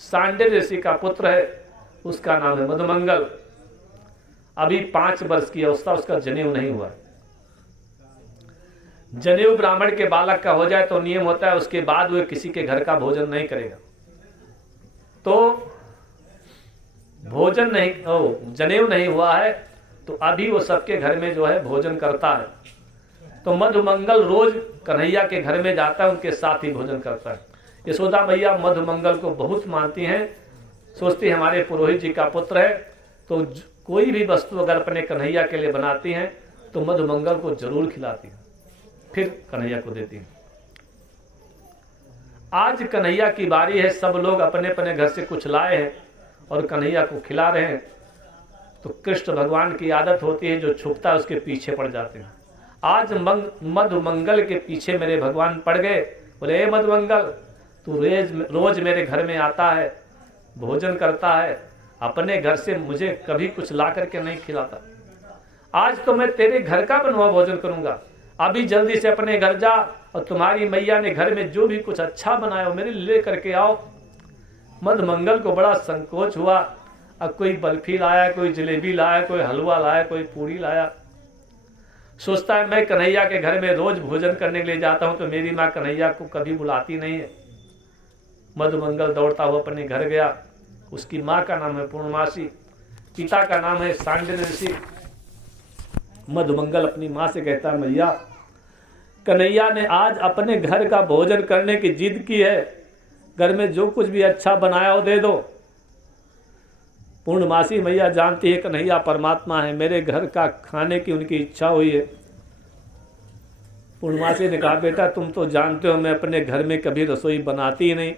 सांडिल्य ऋषि का पुत्र है, उसका नाम है मधुमंगल। अभी 5 वर्ष की अवस्था, उसका जनेऊ नहीं हुआ। जनेऊ ब्राह्मण के बालक का हो जाए तो नियम होता है उसके बाद वह किसी के घर का भोजन नहीं करेगा। तो भोजन नहीं, जनेऊ नहीं हुआ है तो अभी वो सबके घर में जो है भोजन करता है। तो मधुमंगल रोज कन्हैया के घर में जाता है, उनके साथ ही भोजन करता है। यशोदा मैया मधुमंगल को बहुत मानती हैं, सोचती हमारे पुरोहित जी का पुत्र है, तो कोई भी वस्तु अगर अपने कन्हैया के लिए बनाती हैं तो मधुमंगल को जरूर खिलाती है, फिर कन्हैया को देती है। आज कन्हैया की बारी है, सब लोग अपने अपने घर से कुछ लाए हैं और कन्हैया को खिला रहे हैं। तो कृष्ण भगवान की आदत होती है जो छुपता है उसके पीछे पड़ जाते हैं। आज मधुमंगल के पीछे मेरे भगवान पड़ गए, बोले ए मधुमंगल तू रोज मेरे घर में आता है, भोजन करता है, अपने घर से मुझे कभी कुछ ला करके नहीं खिलाता, आज तो मैं तेरे घर का बनवा भोजन करूंगा, अभी जल्दी से अपने घर जा और तुम्हारी मैया ने घर में जो भी कुछ अच्छा बनाया हो मेरे ले करके आओ। मधुमंगल को बड़ा संकोच हुआ, अब कोई बर्फी लाया, कोई जलेबी लाया, कोई हलवा लाया, कोई पूरी लाया। सोचता है मैं कन्हैया के घर में रोज भोजन करने के लिए जाता हूं तो मेरी माँ कन्हैया को कभी बुलाती नहीं है। मधुमंगल दौड़ता हुआ अपने घर गया। उसकी माँ का नाम है पूर्णमासी, पिता का नाम है सांडिल्य ऋषि। मधुमंगल अपनी माँ से कहता है, मैया कन्हैया ने आज अपने घर का भोजन करने की जिद की है, घर में जो कुछ भी अच्छा बनाया हो दे दो। पूर्णमासी मैया जानती है कन्हैया परमात्मा है, मेरे घर का खाने की उनकी इच्छा हुई है। पूर्णमासी ने कहा, बेटा तुम तो जानते हो मैं अपने घर में कभी रसोई बनाती ही नहीं,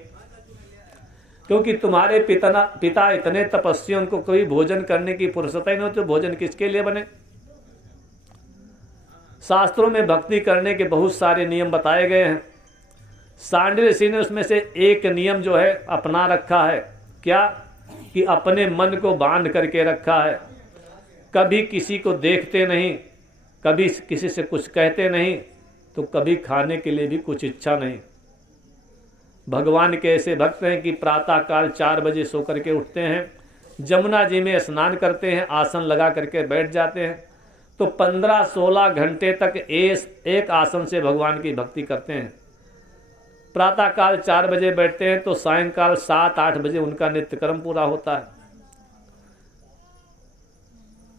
क्योंकि तुम्हारे पिता इतने तपस्वी, उनको कभी भोजन करने की फुर्सत ही नहीं होती, तो भोजन किसके लिए बने। शास्त्रों में भक्ति करने के बहुत सारे नियम बताए गए हैं। सांडिल्य ऋषि ने उसमें से एक नियम जो है अपना रखा है, क्या कि अपने मन को बांध करके रखा है। कभी किसी को देखते नहीं, कभी किसी से कुछ कहते नहीं, तो कभी खाने के लिए भी कुछ इच्छा नहीं। भगवान के ऐसे भक्त हैं कि प्रातःकाल 4 बजे सो करके उठते हैं, जमुना जी में स्नान करते हैं, आसन लगा करके बैठ जाते हैं, तो 15-16 घंटे तक एक आसन से भगवान की भक्ति करते हैं। प्रातःकाल 4 बजे बैठते हैं तो सायंकाल 7-8 बजे उनका नित्यकर्म पूरा होता है।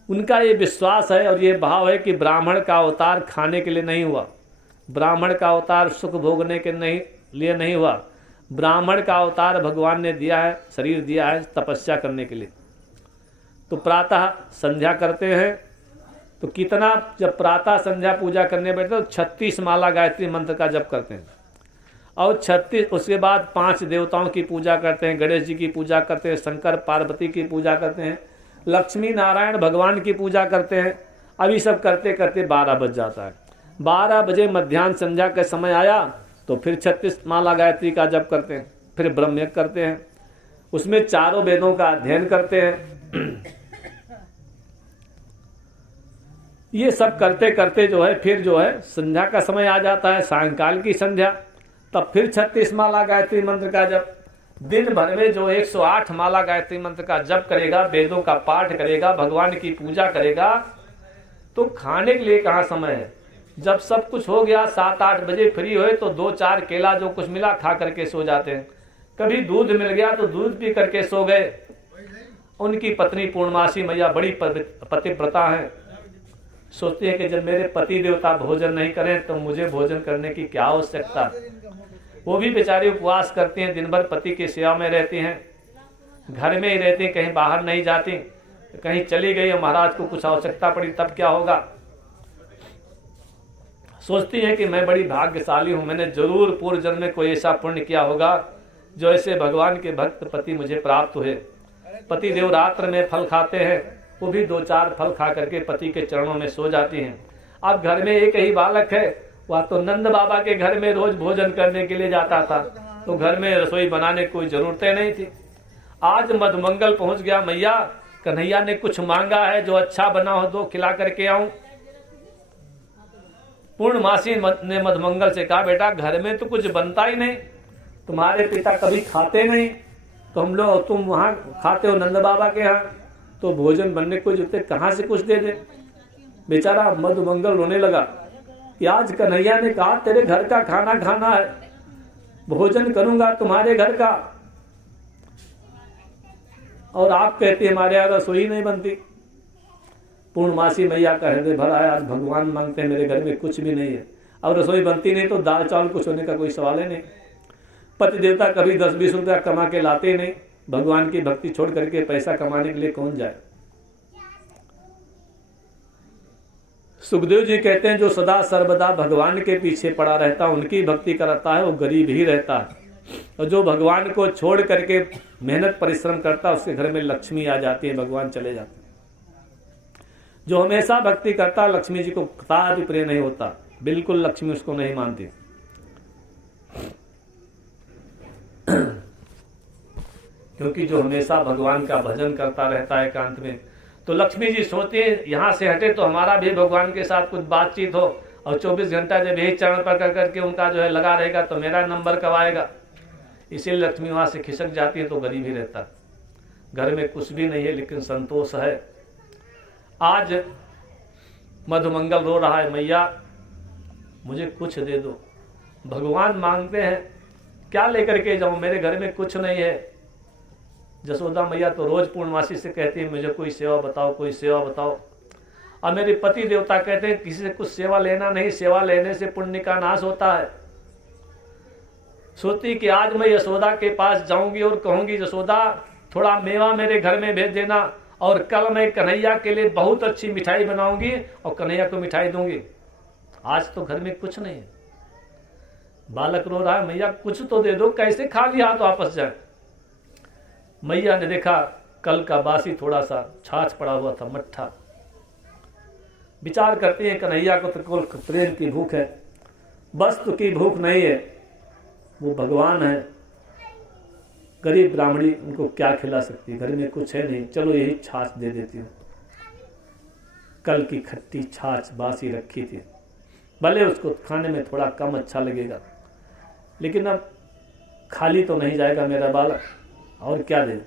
उनका ये विश्वास है और ये भाव है कि ब्राह्मण का अवतार खाने के लिए नहीं हुआ, ब्राह्मण का अवतार सुख भोगने के लिए नहीं हुआ, ब्राह्मण का अवतार भगवान ने दिया है, शरीर दिया है तपस्या करने के लिए। तो प्रातः संध्या करते हैं, तो कितना, जब प्रातः संध्या पूजा करने बैठते तो 36 माला गायत्री मंत्र का जप करते हैं, और 36 उसके बाद 5 देवताओं की पूजा करते हैं, गणेश जी की पूजा करते हैं, शंकर पार्वती की पूजा करते हैं, लक्ष्मी नारायण भगवान की पूजा करते हैं। अभी सब करते करते 12 बज जाता है। 12 बजे मध्याह्न संध्या का समय आया तो फिर 36 माला गायत्री का जप करते हैं, फिर ब्रह्मयज्ञ करते हैं, उसमें चारों वेदों का अध्ययन करते हैं। ये सब करते करते जो है फिर जो है संध्या का समय आ जाता है, सायंकाल की संध्या, तब फिर 36 माला गायत्री मंत्र का जप। दिन भर में जो 108 माला गायत्री मंत्र का जप करेगा, वेदों का पाठ करेगा, भगवान की पूजा करेगा, तो खाने के लिए कहाँ समय है। जब सब कुछ हो गया 7-8 बजे फ्री हुए तो 2-4 केला जो कुछ मिला खा करके सो जाते हैं, कभी दूध मिल गया तो दूध पी करके सो गए। उनकी पत्नी पूर्णमासी मैया बड़ी पतिव्रता है, सोचती है कि जब मेरे पति देवता भोजन नहीं करें तो मुझे भोजन करने की क्या आवश्यकता। वो भी बेचारी उपवास करती हैं, दिन भर पति की सेवा में रहती हैं, घर में ही रहती हैं, कहीं बाहर नहीं जाती। कहीं चली गई और महाराज को कुछ आवश्यकता पड़ी तब क्या होगा। सोचती है कि मैं बड़ी भाग्यशाली हूं, मैंने जरूर पूर्व जन्म में कोई ऐसा पुण्य किया होगा जो ऐसे भगवान के भक्त पति मुझे प्राप्त हुए। पति देव रात्र में फल खाते हैं, वो भी 2-4 फल खा करके पति के चरणों में सो जाती हैं। अब घर में एक ही बालक है, वह तो नंद बाबा के घर में रोज भोजन करने के लिए जाता था, तो घर में रसोई बनाने की कोई जरूरतें नहीं थी। आज मधुमंगल पहुंच गया, मैया कन्हैया ने कुछ मांगा है, जो अच्छा बना हो दो, खिला करके आऊं। पूर्णमासी ने मधुमंगल से कहा, बेटा घर में तो कुछ बनता ही नहीं, तुम्हारे पिता कभी खाते नहीं, तो हम लोग, तुम वहां खाते हो नंद बाबा के यहाँ, तो भोजन बनने को जुटे कहाँ से कुछ दे दे। बेचारा मधुमंगल रोने लगा कि आज कन्हैया ने कहा तेरे घर का खाना खाना है, भोजन करूंगा तुम्हारे घर का, और आप कहते हमारे यहाँ रसोई नहीं बनती। पूर्णमासी मैया का हृदय भरा है, आज भगवान मांगते हैं मेरे घर में कुछ भी नहीं है, अब रसोई बनती नहीं तो दाल चावल कुछ होने का कोई सवाल ही नहीं। पति देवता कभी 10-20 रुपया कमा के लाते ही नहीं, भगवान की भक्ति छोड़ करके पैसा कमाने के लिए कौन जाए। सुखदेव जी कहते हैं जो सदा सर्वदा भगवान के पीछे पड़ा रहता है, उनकी भक्ति करता है, वो गरीब ही रहता है, और जो भगवान को छोड़ करके मेहनत परिश्रम करता है उसके घर में लक्ष्मी आ जाती है, भगवान चले जाते हैं। जो हमेशा भक्ति करता लक्ष्मी जी को कदापि प्रिय नहीं होता, बिल्कुल लक्ष्मी उसको नहीं मानती। क्योंकि जो हमेशा भगवान का भजन करता रहता है एकांत में, तो लक्ष्मी जी सोचती है यहाँ से हटे तो हमारा भी भगवान के साथ कुछ बातचीत हो, और 24 घंटा जब यही चरण पर कर करके उनका जो है लगा रहेगा तो मेरा नंबर कब आएगा। इसीलिए लक्ष्मी वहां से खिसक जाती है, तो गरीब ही रहता, घर में कुछ भी नहीं है लेकिन संतोष है। आज मधुमंगल रो रहा है, मैया मुझे कुछ दे दो। भगवान मांगते हैं क्या लेकर के जाऊं, मेरे घर में कुछ नहीं है। जसोदा मैया तो रोज पूर्णमासी से कहती है मुझे कोई सेवा बताओ, कोई सेवा बताओ। और मेरे पति देवता कहते हैं किसी से कुछ सेवा लेना नहीं, सेवा लेने से पुण्य का नाश होता है। सोचती कि आज मैं यशोदा के पास जाऊंगी और कहूंगी यशोदा थोड़ा मेवा मेरे घर में भेज देना, और कल मैं कन्हैया के लिए बहुत अच्छी मिठाई बनाऊंगी और कन्हैया को मिठाई दूंगी। आज तो घर में कुछ नहीं है। बालक रो रहा है, मैया कुछ तो दे दो, कैसे खाली हाथ वापस जाए। मैया ने देखा कल का बासी थोड़ा सा छाछ पड़ा हुआ था, मट्ठा। विचार करते हैं कन्हैया को तो प्रेम की भूख है, वस्तु की भूख नहीं है। वो भगवान है, गरीब ब्राह्मणी उनको क्या खिला सकती है, घर में कुछ है नहीं, चलो यही छाछ दे देती हूँ। कल की खट्टी छाछ बासी रखी थी, भले उसको खाने में थोड़ा कम अच्छा लगेगा, लेकिन अब खाली तो नहीं जाएगा मेरा बालक, और क्या दे।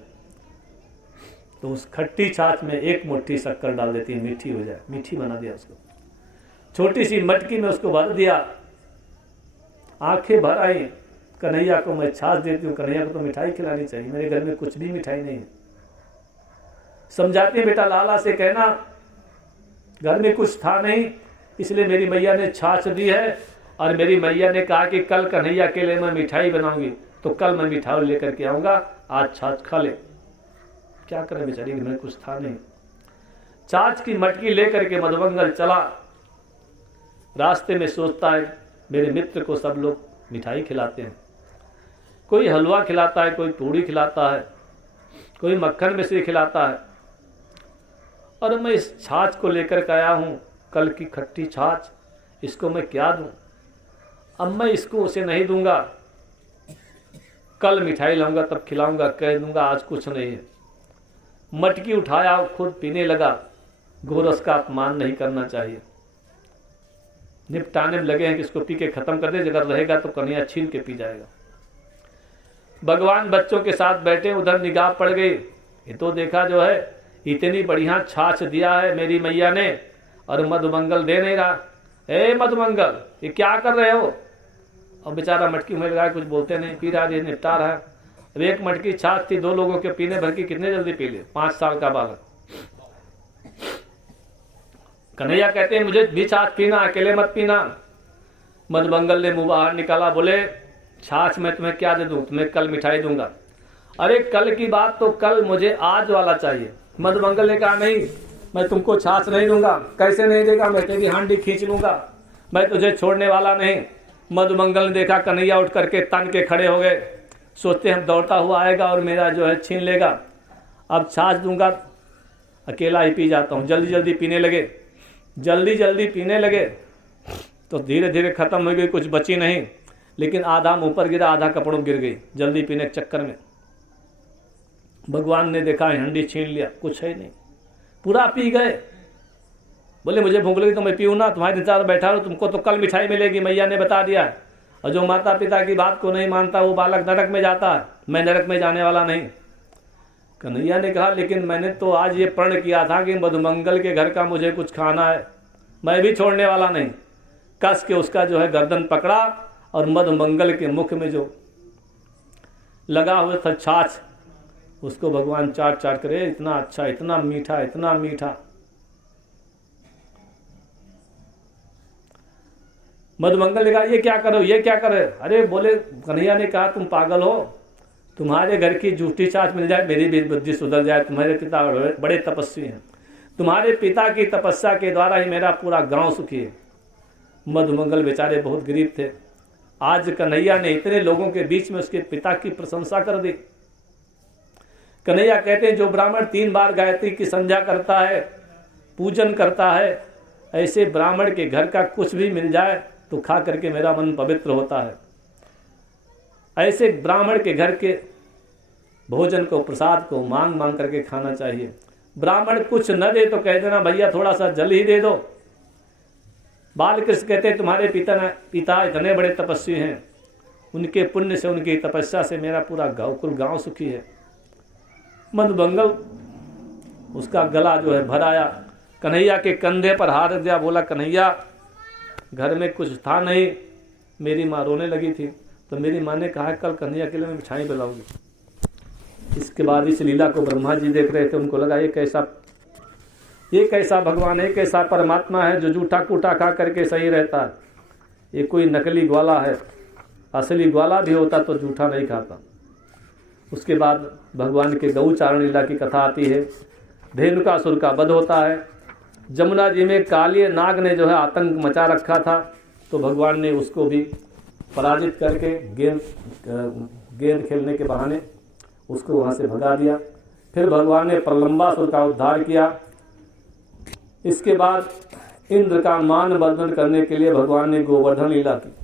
तो उस खट्टी छाछ में एक मुट्ठी शक्कर डाल देती है, मीठी हो जाए, मीठी बना दिया उसको। छोटी सी मटकी में उसको भर दिया, आंखें भर आई, कन्हैया को मैं छाछ देती हूँ, कन्हैया को तो मिठाई खिलानी चाहिए, मेरे घर में कुछ भी मिठाई नहीं है। समझाती बेटा लाला से कहना घर में कुछ था नहीं, इसलिए मेरी मैया ने छाछ दी है, और मेरी मैया ने कहा कि कल कन्हैया के लिए मैं मिठाई बनाऊंगी, तो कल मैं मिठाई लेकर के आऊंगा, आज छाछ खा ले। क्या करे बेचारी, घर में कुछ था नहीं। छाछ की मटकी लेकर के मधुमंगल चला। रास्ते में सोचता है मेरे मित्र को सब लोग मिठाई खिलाते हैं, कोई हलवा खिलाता है, कोई पूड़ी खिलाता है, कोई मक्खन मिश्री खिलाता है, और मैं इस छाछ को लेकर के आया हूँ, कल की खट्टी छाछ, इसको मैं क्या दूं। अब मैं इसको उसे नहीं दूंगा, कल मिठाई लाऊंगा तब खिलाऊंगा, कह दूंगा आज कुछ नहीं है। मटकी उठाया और खुद पीने लगा। गोरस का अपमान नहीं करना चाहिए। निपटाने में लगे हैं कि इसको पी के खत्म कर दे, अगर रहेगा तो कन्हैया छीन के पी जाएगा। भगवान बच्चों के साथ बैठे, उधर निगाह पड़ गई, ये तो देखा जो है इतनी बढ़िया छाछ दिया है मेरी मैया ने, और मधुमंगल दे नहीं रहा। ए मधुमंगल ये क्या कर रहे हो। और बेचारा मटकी में लगा, कुछ बोलते नहीं, पी रहा है, निपटा रहा है। अब एक मटकी छाछ थी, 2 लोगों के पीने भर की, कितने जल्दी पी ले, 5 साल का बालक। कन्हैया कहते हैं मुझे भी छाछ पीना, अकेले मत पीना। मधुमंगल ने मुंह बाहर निकाला, बोले छाछ मैं तुम्हें क्या दे दूं, तुम्हें कल मिठाई दूंगा। अरे कल की बात तो कल, मुझे आज वाला चाहिए। मधुमंगल ने कहा नहीं, मैं तुमको छाछ नहीं दूंगा। कैसे नहीं देगा, मैं तेरी हांडी खींच लूंगा, मैं तुझे छोड़ने वाला नहीं। मधुमंगल ने देखा कन्हैया उठ करके तन के खड़े हो गए, सोचते हम दौड़ता हुआ आएगा और मेरा जो है छीन लेगा, अब छाछ दूंगा अकेला ही पी जाता हूँ। जल्दी जल्दी पीने लगे, जल्दी जल्दी पीने लगे, तो धीरे धीरे खत्म हो गई, कुछ बची नहीं, लेकिन आधा मुंह पर गिरा, आधा कपड़ों गिर गई जल्दी पीने के चक्कर में। भगवान ने देखा हंडी छीन लिया, कुछ है नहीं, पूरा पी गए। बोले मुझे भूख लगी तो मैं पीऊँ ना, तुम्हारे इंतजार बैठा हूँ, तुमको तो कल मिठाई मिलेगी, मैया ने बता दिया है। और जो माता पिता की बात को नहीं मानता वो बालक नरक में जाता है, मैं नरक में जाने वाला नहीं। कन्हैया ने कहा लेकिन मैंने तो आज ये प्रण किया था कि मधुमंगल के घर का मुझे कुछ खाना है, मैं भी छोड़ने वाला नहीं। कस के उसका जो है गर्दन पकड़ा, और मधुमंगल के मुख में जो लगा हुआ था छाछ, उसको भगवान चाट चाट करे, इतना अच्छा, इतना मीठा, इतना मीठा। मधुमंगल ने कहा ये क्या करो, ये क्या करे। अरे बोले, कन्हैया ने कहा तुम पागल हो, तुम्हारे घर की जूठी छाछ मिल जाए मेरी भी बुद्धि सुधर जाए। तुम्हारे पिता बड़े तपस्वी हैं, तुम्हारे पिता की तपस्या के द्वारा ही मेरा पूरा गांव सुखी है। मधुमंगल बेचारे बहुत गरीब थे, आज कन्हैया ने इतने लोगों के बीच में उसके पिता की प्रशंसा कर दी। कन्हैया कहते हैं जो ब्राह्मण 3 बार गायत्री की संध्या करता है, पूजन करता है, ऐसे ब्राह्मण के घर का कुछ भी मिल जाए तो खा करके मेरा मन पवित्र होता है। ऐसे ब्राह्मण के घर के भोजन को, प्रसाद को मांग मांग करके खाना चाहिए। ब्राह्मण कुछ न दे तो कह देना भैया थोड़ा सा जल ही दे दो। बालकृष्ण कहते तुम्हारे पिता इतने बड़े तपस्वी हैं, उनके पुण्य से, उनकी तपस्या से मेरा पूरा कुल गांव सुखी है। मधुमंगल उसका गला जो है भर आया, कन्हैया के कंधे पर हाथ रख दिया, बोला कन्हैया घर में कुछ था नहीं, मेरी माँ रोने लगी थी तो मेरी माँ ने कहा कल कन्हैया के लिए मैं मिठाई पिलाऊंगी। इसके बाद इस लीला को ब्रह्मा जी देख रहे थे, उनको लगा ये कैसा भगवान है, कैसा परमात्मा है जो जूठा कूटा खा करके सही रहता है, ये कोई नकली ग्वाला है, असली ग्वाला भी होता तो जूठा नहीं खाता। उसके बाद भगवान के गौचारण लीला की कथा आती है, धेनुकासुर का वध होता है। जमुना जी में कालिए नाग ने जो है आतंक मचा रखा था, तो भगवान ने उसको भी पराजित करके गेंद खेलने के बहाने उसको वहाँ से भगा दिया। फिर भगवान ने प्रलंबासुर का उद्धार किया। इसके बाद इंद्र का मान वर्धन करने के लिए भगवान ने गोवर्धन लीला की।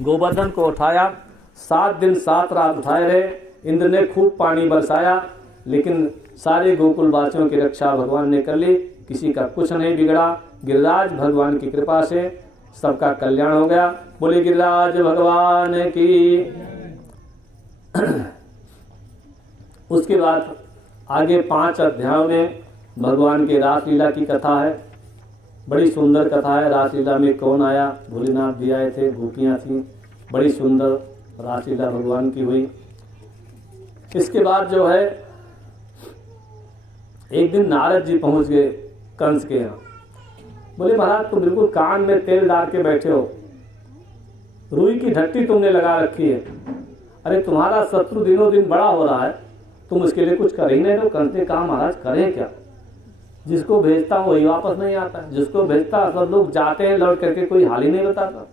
गोवर्धन को उठाया, 7 दिन 7 रात उठाए रहे। इंद्र ने खूब पानी बरसाया, लेकिन सारे गोकुल वासियों की रक्षा भगवान ने कर ली, किसी का कुछ नहीं बिगड़ा। गिरिराज भगवान की कृपा से सबका कल्याण हो गया। बोले गिरिराज भगवान की। उसके बाद आगे 5 अध्यायों में भगवान के रासलीला की कथा है। बड़ी सुंदर कथा है। रासलीला में कौन आया, भोलेनाथ भी आए थे, गोपियाँ थीं। बड़ी सुंदर रासलीला भगवान की हुई। इसके बाद जो है एक दिन नारद जी पहुंच गए कंस के यहाँ। बोले महाराज तुम बिल्कुल कान में तेल डाल के बैठे हो, रुई की ढट्टी तुमने लगा रखी है, अरे तुम्हारा शत्रु दिनों दिन बड़ा हो रहा है, तुम उसके लिए कुछ कर ही नहीं रहे। कंस ने कहा महाराज करें क्या, जिसको भेजता हूँ वही वापस नहीं आता, जिसको भेजता सब लोग जाते हैं लौट करके, कोई हाल ही नहीं बताता।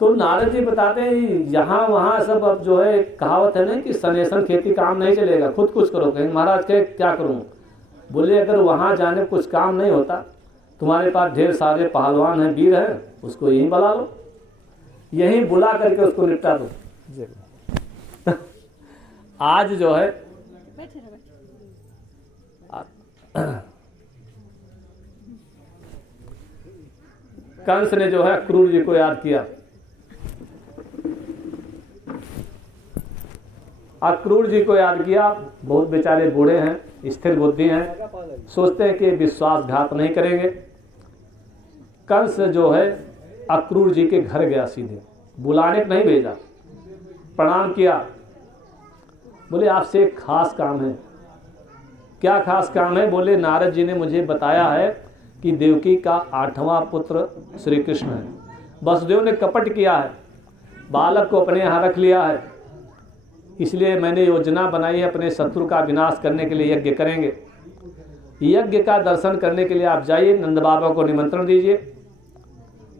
तो नारद जी बताते हैं यहाँ वहाँ सब अब जो है कहावत है ना कि सनेसन खेती काम नहीं चलेगा, खुद कुछ करो। कहेंगे महाराज क्या करूँ। बोले अगर वहाँ जाने कुछ काम नहीं होता, तुम्हारे पास ढेर सारे पहलवान हैं, वीर हैं, उसको यहीं बुला लो, यहीं बुला करके उसको निपटा दो। आज जो है कंस ने जो है क्रूर जी को याद किया। अक्रूर जी को याद किया। बहुत बेचारे बूढ़े हैं, स्थिर बुद्धि हैं, सोचते हैं कि विश्वासघात नहीं करेंगे। कंस जो है अक्रूर जी के घर गया, सीधे बुलाने नहीं भेजा, प्रणाम किया। बोले आपसे एक खास काम है। क्या खास काम है। बोले नारद जी ने मुझे बताया है कि देवकी का 8वां पुत्र श्री कृष्ण है। वसुदेव ने कपट किया है, बालक को अपने यहाँ रख लिया है, इसलिए मैंने योजना बनाई है अपने शत्रु का विनाश करने के लिए यज्ञ करेंगे। यज्ञ का दर्शन करने के लिए आप जाइए, नंद बाबा को निमंत्रण दीजिए,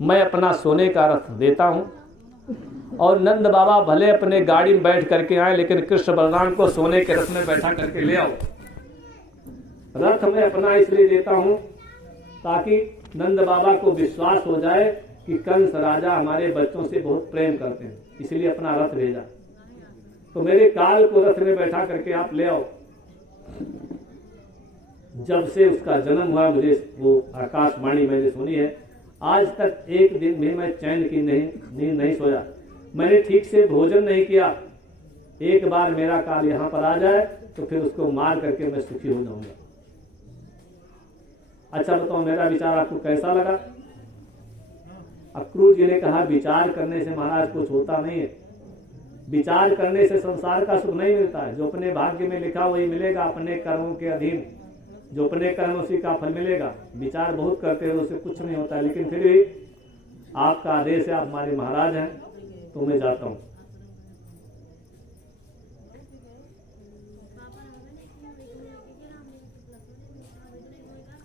मैं अपना सोने का रथ देता हूँ। और नंद बाबा भले अपने गाड़ी में बैठ करके आए, लेकिन कृष्ण बलराम को सोने के रथ में बैठा करके ले आओ। रथ मैं अपना इसलिए देता हूँ ताकि नंद बाबा को विश्वास हो जाए कि कंस राजा हमारे बच्चों से बहुत प्रेम करते हैं, इसलिए अपना रथ भेजा। तो मेरे काल को रथ में बैठा करके आप ले आओ। जब से उसका जन्म हुआ मुझे वो आकाशवाणी मैंने सुनी है, आज तक एक दिन भी मैं चैन की नींद नहीं सोया, मैंने ठीक से भोजन नहीं किया। एक बार मेरा काल यहाँ पर आ जाए तो फिर उसको मार करके मैं सुखी हो जाऊंगा। अच्छा बताओ मेरा विचार आपको कैसा लगा। अक्रूर जी ने कहा विचार करने से महाराज कुछ होता नहीं है, विचार करने से संसार का सुख नहीं मिलता है। जो अपने भाग्य में लिखा वही मिलेगा, अपने कर्मों के अधीन जो अपने कर्म उसी का फल मिलेगा। विचार बहुत करते हैं उससे कुछ नहीं होता है, लेकिन फिर भी आपका आदेश है, आप हमारे महाराज हैं तो मैं जाता हूं।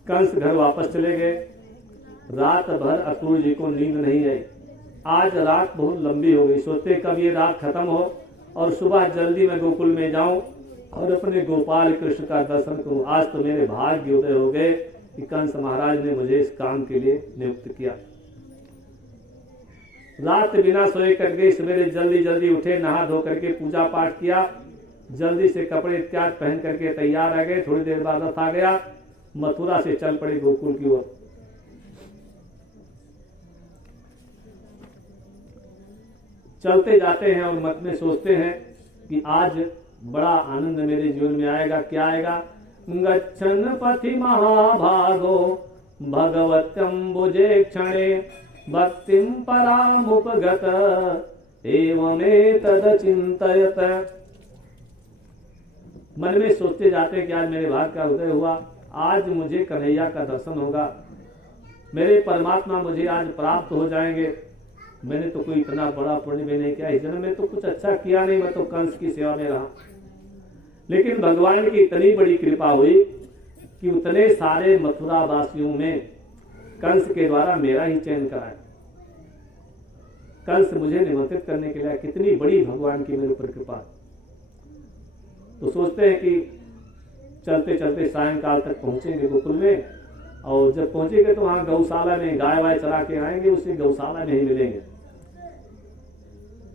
कंस घर वापस चले गए। रात भर अक्रूर जी को नींद नहीं आई। आज रात बहुत लंबी हो गई, सोचते कब ये रात खत्म हो और सुबह जल्दी मैं गोकुल में जाऊं और अपने गोपाल कृष्ण का दर्शन करूं। आज तो मेरे भाग्य उदय हो गए कि कंस महाराज ने मुझे इस काम के लिए नियुक्त किया। रात बिना सोए कट गई। सवेरे जल्दी जल्दी उठे, नहा धो करके पूजा पाठ किया, जल्दी से कपड़े इत्यादि पहन करके तैयार आ गए। थोड़ी देर बाद रथ आ गया, मथुरा से चल पड़े गोकुल की ओर। चलते जाते हैं और मन में सोचते हैं कि आज बड़ा आनंद मेरे जीवन में आएगा। क्या आएगा? गच्छन पथि महाभागो भगवत्यम्बुजे क्षणे भक्तिं परामुपगत एवमेतद चिन्तयत। मन में सोचते जाते कि आज मेरे भाग्य का उदय हुआ, आज मुझे कन्हैया का दर्शन होगा, मेरे परमात्मा मुझे आज प्राप्त हो जाएंगे। मैंने तो कोई इतना बड़ा पुण्य भी नहीं किया, इस जन्म में तो कुछ अच्छा किया नहीं, मैं तो कंस की सेवा में रहा। लेकिन भगवान की इतनी बड़ी कृपा हुई कि उतने सारे मथुरा वासियों में कंस के द्वारा मेरा ही चयन कराया। कंस मुझे निमंत्रित करने के लिए, कितनी बड़ी भगवान की मेरे ऊपर कृपा। तो सोचते हैं कि चलते चलते सायंकाल तक पहुंचेंगे गोकुल में, और जब पहुंचेंगे तो वहां गौशाला में गाय वाय चरा के आएंगे, उसी गौशाला में ही मिलेंगे।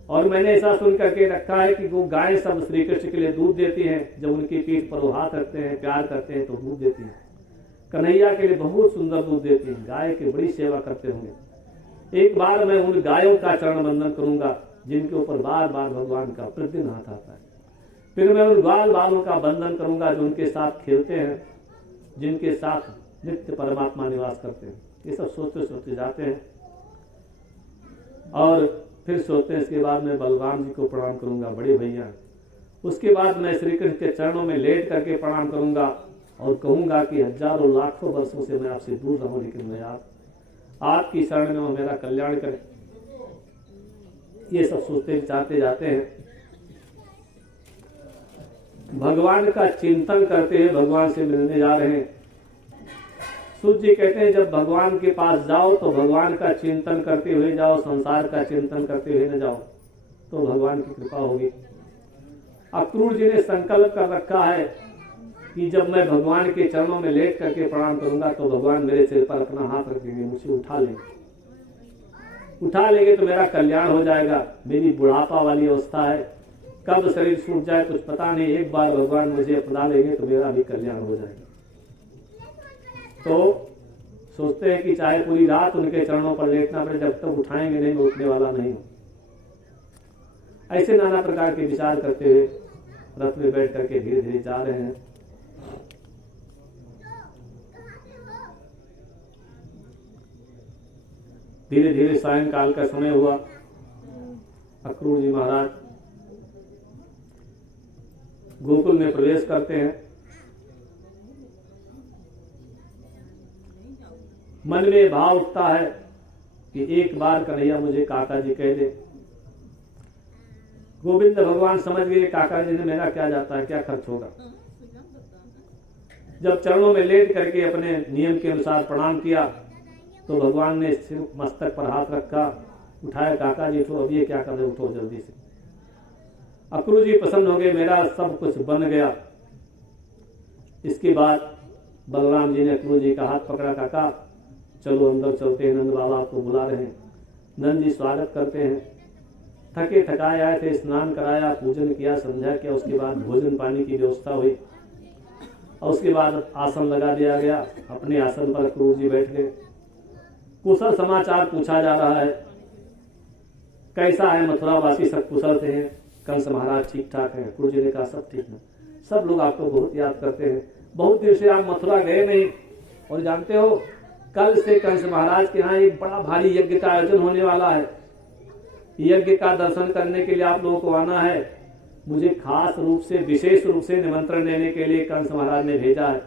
और मैंने ऐसा सुन करके रखा है कि वो गाय सब श्री कृष्ण के लिए दूध देती हैं, जब उनकी पीठ पर वो हाथ रखते हैं, प्यार करते हैं तो दूध देती हैं। कन्हैया के लिए बहुत सुंदर दूध देती हैं, गाय की बड़ी सेवा करते होंगे। एक बार मैं उन गायों का चरण बंदन करूंगा जिनके ऊपर बार बार भगवान का प्रतिदिन हाथ आता है। फिर मैं उन ग्वाल बालों का बंधन करूंगा जो उनके साथ खेलते हैं, जिनके साथ नित्य परमात्मा निवास करते हैं। ये सब सोचते सोचते जाते हैं और फिर सोचते हैं इसके बाद मैं बलराम जी को प्रणाम करूंगा, बड़े भैया। उसके बाद मैं श्री कृष्ण के चरणों में लेट करके प्रणाम करूंगा और कहूंगा कि हजारों लाखों वर्षों से मैं आपसे दूर रहूं, लेकिन मैं आपकी शरण में मेरा कल्याण करें। ये सब सोचते चाहते जाते हैं। भगवान का चिंतन करते हुए भगवान से मिलने जा रहे हैं। सूत जी कहते हैं जब भगवान के पास जाओ तो भगवान का चिंतन करते हुए जाओ, संसार का चिंतन करते हुए न जाओ, तो भगवान की कृपा होगी। अक्रूर जी ने संकल्प कर रखा है कि जब मैं भगवान के चरणों में लेट करके प्रणाम करूंगा तो भगवान मेरे सिर पर अपना हाथ रखेंगे, मुझे उठा लेंगे तो मेरा कल्याण हो जाएगा। मेरी बुढ़ापा वाली अवस्था है, कब शरीर छूट जाए कुछ पता नहीं, एक बार भगवान मुझे अपना लेंगे तो मेरा भी कल्याण हो जाएगा। तो सोचते हैं कि चाहे पूरी रात उनके चरणों पर लेटना पड़े, जब तक उठाएंगे नहीं मैं उठने वाला नहीं हूं। ऐसे नाना प्रकार के विचार करते हुए रथ में बैठ करके धीरे धीरे जा रहे हैं। धीरे धीरे सायंकाल का समय हुआ। अक्रूर जी महाराज गोकुल में प्रवेश करते हैं। मन में भाव उठता है कि एक बार कन्हैया मुझे काका जी कह दे। गोविंद भगवान समझ गए काका जी ने मेरा क्या जाता है, क्या खर्च होगा। जब चरणों में लेट करके अपने नियम के अनुसार प्रणाम किया तो भगवान ने सिर मस्तक पर हाथ रखा, उठाया, काका जी उठो, अब ये क्या कर रहे, उठो जल्दी से। अक्रूर जी प्रसन्न हो गए, मेरा सब कुछ बन गया। इसके बाद बलराम जी ने अक्रूर जी का हाथ पकड़ा, काका चलो अंदर चलते हैं, नंद बाबा आपको बुला रहे हैं। नंद जी स्वागत करते हैं। थके थकाए आए थे, स्नान कराया, पूजन किया, संध्या किया, उसके बाद भोजन पानी की व्यवस्था हुई और उसके बाद आसन लगा दिया गया। अपने आसन पर अक्रूर जी बैठ गए। कुशल समाचार पूछा जा रहा है, कैसा है मथुरा वासी, सब कुशल से हैं, कंस महाराज ठीक ठाक हैं। अक्रूर जी ने कहा सब ठीक है, सब लोग आपको बहुत याद करते हैं, बहुत दिन से आप मथुरा गए नहीं। और जानते हो कल से कंस महाराज के यहाँ एक बड़ा भारी यज्ञ का आयोजन होने वाला है। यज्ञ का दर्शन करने के लिए आप लोगों को आना है। मुझे खास रूप से विशेष रूप से निमंत्रण देने के लिए कंस महाराज ने भेजा है।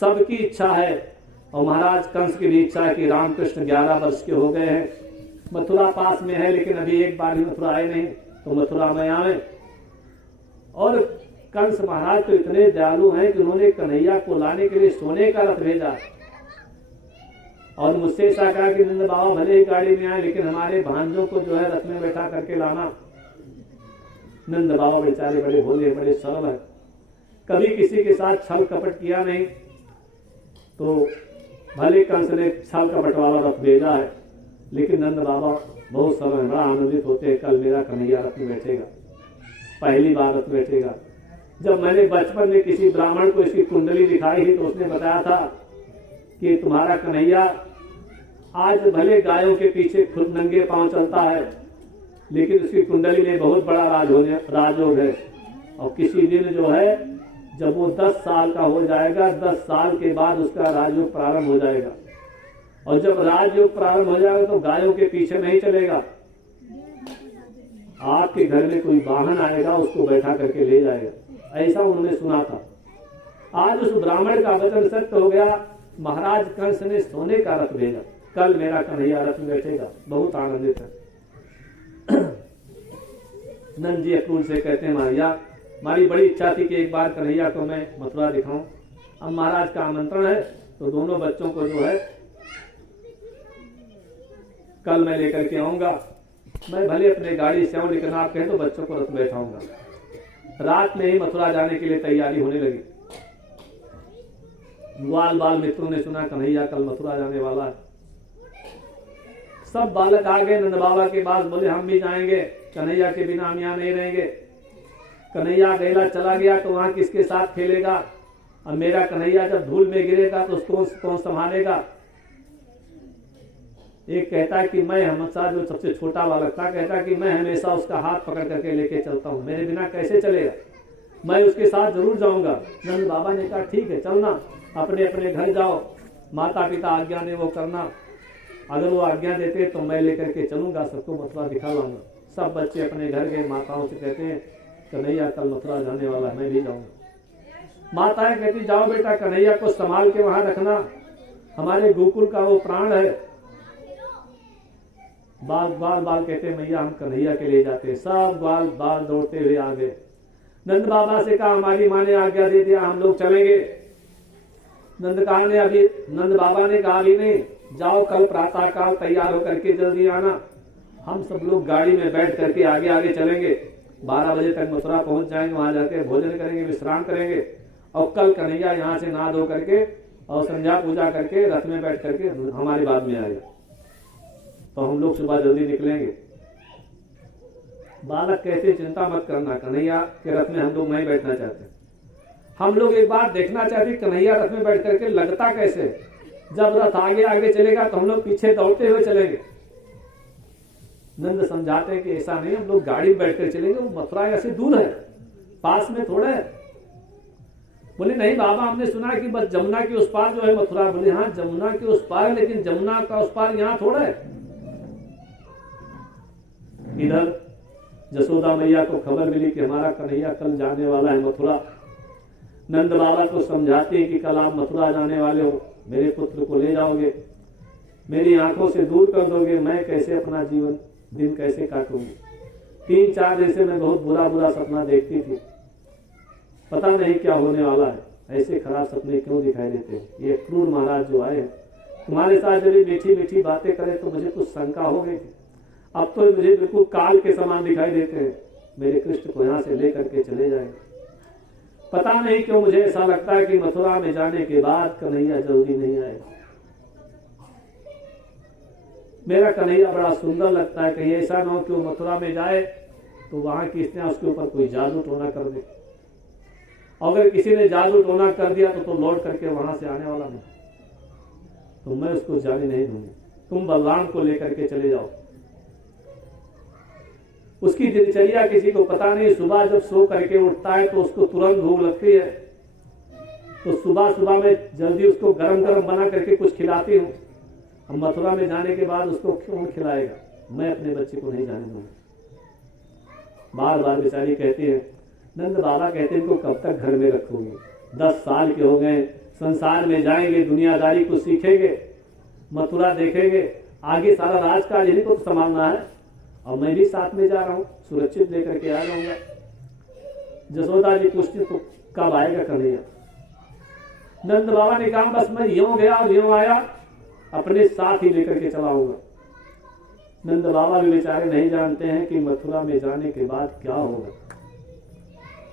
सबकी इच्छा है और महाराज कंस की भी इच्छा है कि रामकृष्ण 11 वर्ष के हो गए हैं, मथुरा पास में है लेकिन अभी एक बार भी मथुरा आए नहीं, तो मथुरा में आए। और कंस महाराज तो इतने दयालु हैं कि उन्होंने कन्हैया को लाने के लिए सोने का रथ भेजा और मुझसे ऐसा कहा कि नंद बाबा भले ही गाड़ी में आए लेकिन हमारे भांजों को जो है रथ में बैठा करके लाना। नंद बाबा बेचारे बड़े भोले, बड़े सरल है, कभी किसी के साथ छल कपट किया नहीं। तो भले कंस ने छल कपट वाला रथ भेजा है लेकिन नंद बाबा बहुत सरल, बड़ा आनंदित होते हैं, कल मेरा कन्हैया रथ में बैठेगा, पहली बार रथ बैठेगा। जब मैंने बचपन में किसी ब्राह्मण को इसकी कुंडली दिखाई थी तो उसने बताया था कि तुम्हारा कन्हैया आज भले गायों के पीछे खुद नंगे पांव चलता है लेकिन उसकी कुंडली में बहुत बड़ा राजयोग है। और किसी दिन जो है जब वो 10 साल का हो जाएगा, 10 साल के बाद उसका राजयोग प्रारंभ हो जाएगा। और जब राजयोग प्रारंभ हो जाएगा तो गायों के पीछे नहीं चलेगा, आपके घर में कोई वाहन आएगा, उसको बैठा करके ले जाएगा। ऐसा उन्होंने सुना था। आज उस ब्राह्मण का वचन सत्य हो गया। महाराज कंस ने सोने का रथ भेजा, कल मेरा कन्हैया रथ में बैठेगा। बहुत आनंदित है। नंद जी अक्रूर से कहते हैं, महाराज हमारी बड़ी इच्छा थी कि एक बार कन्हैया को मैं मथुरा दिखाऊं। अब महाराज का आमंत्रण है तो दोनों बच्चों को जो है कल मैं लेकर के आऊंगा। मैं भले अपने गाड़ी से आऊं, लेकिन आप कहें तो बच्चों को रथ बैठाऊंगा। रात में ही मथुरा जाने के लिए तैयारी होने लगी। ग्वाल बाल मित्रों ने सुना कन्हैया कल मथुरा जाने वाला है। सब बालक आ गए नंद बाबा के पास, बोले हम भी जाएंगे, कन्हैया के बिना हम यहाँ नहीं रहेंगे। कन्हैया अकेला चला गया तो वहां किसके साथ खेलेगा? अब मेरा कन्हैया जब धूल में गिरेगा तो उसको कौन संभालेगा? एक कहता है कि मैं हमेशा, जो सबसे छोटा बालक था, कहता है कि मैं हमेशा उसका हाथ पकड़ करके लेके चलता हूँ, मेरे बिना कैसे चलेगा, मैं उसके साथ जरूर जाऊंगा। नंद बाबा ने कहा ठीक है चलना, अपने अपने घर जाओ, माता पिता आज्ञा ने वो करना, अगर वो आज्ञा देते तो मैं लेकर के चलूंगा, सबको मथुरा दिखा लाऊंगा। सब बच्चे अपने घर गए, माताओं से कहते हैं कन्हैया कल मथुरा जाने वाला है, मैं भी जाऊंगा। माताएं कहती जाओ बेटा, कन्हैया को संभाल के वहां रखना, हमारे गोकुल का वो प्राण है। बाल बाल बाल कहते मैया हम कन्हैया के ले जाते। सब बाल बाल दौड़ते हुए आ गए। नंद बाबा से कहा हमारी माँ ने आज्ञा दे दिया, हम लोग चलेंगे। नंद बाबा ने कहा अभी नहीं, जाओ कल प्रातः काल तैयार होकर के जल्दी आना, हम सब लोग गाड़ी में बैठ करके आगे आगे चलेंगे, 12 बजे तक मथुरा पहुंच जाएंगे, वहां जाकर भोजन करेंगे, विश्राम करेंगे, और कल कन्हैया यहाँ से नहा धो करके और संध्या पूजा करके रथ में बैठ करके हमारे बाद में आएगा, तो हम लोग सुबह जल्दी निकलेंगे। बालक कहते चिंता मत करना, कन्हैया के रथ में हम लोग नहीं बैठना चाहते, हम लोग एक बार देखना चाहते कन्हैया रथ में बैठ करके लगता कैसे। जब रथ आगे आगे चलेगा तो हम लोग पीछे दौड़ते हुए चलेंगे। नंद समझाते हैं कि ऐसा नहीं, हम लोग गाड़ी में बैठकर चलेंगे, वो मथुरा ऐसे दूर है, पास में थोड़ा है। बोले नहीं बाबा, हमने सुना कि बस जमुना के उस पार जो है मथुरा। बोले हाँ जमुना के उस पार, लेकिन जमुना का उस पार यहाँ थोड़ा है। इधर जसोदा मैया को खबर मिली कि हमारा कन्हैया कल जाने वाला है मथुरा। नंद बाबा को समझाते हैं कि कल आप मथुरा जाने वाले हो, मेरे पुत्र को ले जाओगे, मेरी आंखों से दूर कर दोगे, मैं कैसे अपना जीवन दिन कैसे काटूंगी। 3-4 दिन से मैं बहुत बुरा बुरा सपना देखती थी, पता नहीं क्या होने वाला है, ऐसे खराब सपने क्यों दिखाई देते हैं। ये क्रूर महाराज जो आए तुम्हारे साथ जब मीठी मीठी बातें करे तो मुझे कुछ शंका हो गई थी, अब तो मुझे बिल्कुल काल के समान दिखाई देते हैं। मेरे कृष्ण को यहाँ से लेकर के चले जाएंगे। पता नहीं क्यों मुझे ऐसा लगता है कि मथुरा में जाने के बाद कन्हैया जल्दी नहीं आएगा। मेरा कन्हैया बड़ा सुंदर लगता है, कहीं ऐसा ना हो कि वो मथुरा में जाए तो वहां की स्त्रियां उसके ऊपर कोई जादू टोना कर दे। अगर किसी ने जादू टोना कर दिया तो लौट करके वहां से आने वाला नहीं, तो मैं उसको जाने नहीं दूंगी। तुम बलराम को लेकर के चले जाओ। उसकी दिनचर्या किसी को पता नहीं, सुबह जब सो करके उठता है तो उसको तुरंत भूख लगती है, तो सुबह सुबह में जल्दी उसको गरम गरम बना करके कुछ खिलाती हूँ। हम मथुरा में जाने के बाद उसको क्यों खिलाएगा, मैं अपने बच्चे को नहीं जाने दूंगा। बार बार बेचारी कहती है। नंद बाबा कहते हैं इनको कब तक घर में रखोगे, 10 साल के हो गए, संसार में जाएंगे, दुनियादारी को सीखेंगे, मथुरा देखेंगे, आगे सारा राजकाज इन्हीं को तो संभालना है, और मैं भी साथ में जा रहा हूँ, सुरक्षित लेकर के आ जाऊंगा। जसोदा जी पूछती तो कब आएगा कन्हैया। नंद बाबा ने कहा बस मैं यूं गया और यूं आया, अपने साथ ही लेकर के चलाऊंगा। नंद बाबा भी बेचारे नहीं जानते हैं कि मथुरा में जाने के बाद क्या होगा।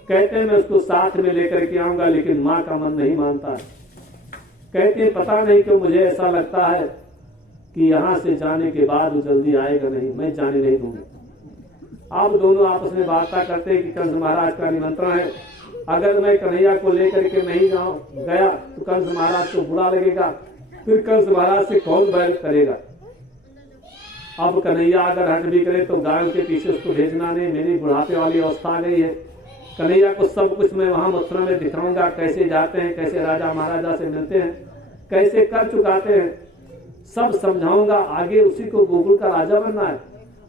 कहते हैं मैं उसको साथ में लेकर के आऊंगा, लेकिन माँ का मन नहीं मानता है। कहते हैं पता नहीं क्यों मुझे ऐसा लगता है कि यहां से जाने के बाद वो जल्दी आएगा नहीं, मैं जाने नहीं दूंगा। आप दोनों आपस में वार्ता करते हैं कि कंस महाराज का निमंत्रण है, अगर मैं कन्हैया को लेकर के नहीं गया तो कंस महाराज को बुरा लगेगा, फिर कंस महाराज से कौन बैर करेगा। अब कन्हैया अगर हट भी करे तो गायों के पीछे उसको भेजना नहीं, मेरी बुढ़ापे वाली अवस्था आ गई है, कन्हैया को सब कुछ मैं वहां मथुरा में दिखाऊंगा, कैसे जाते हैं, कैसे राजा महाराजा से मिलते हैं, कैसे कर चुकाते हैं, सब समझाऊंगा। आगे उसी को गोकुल का राजा बनना है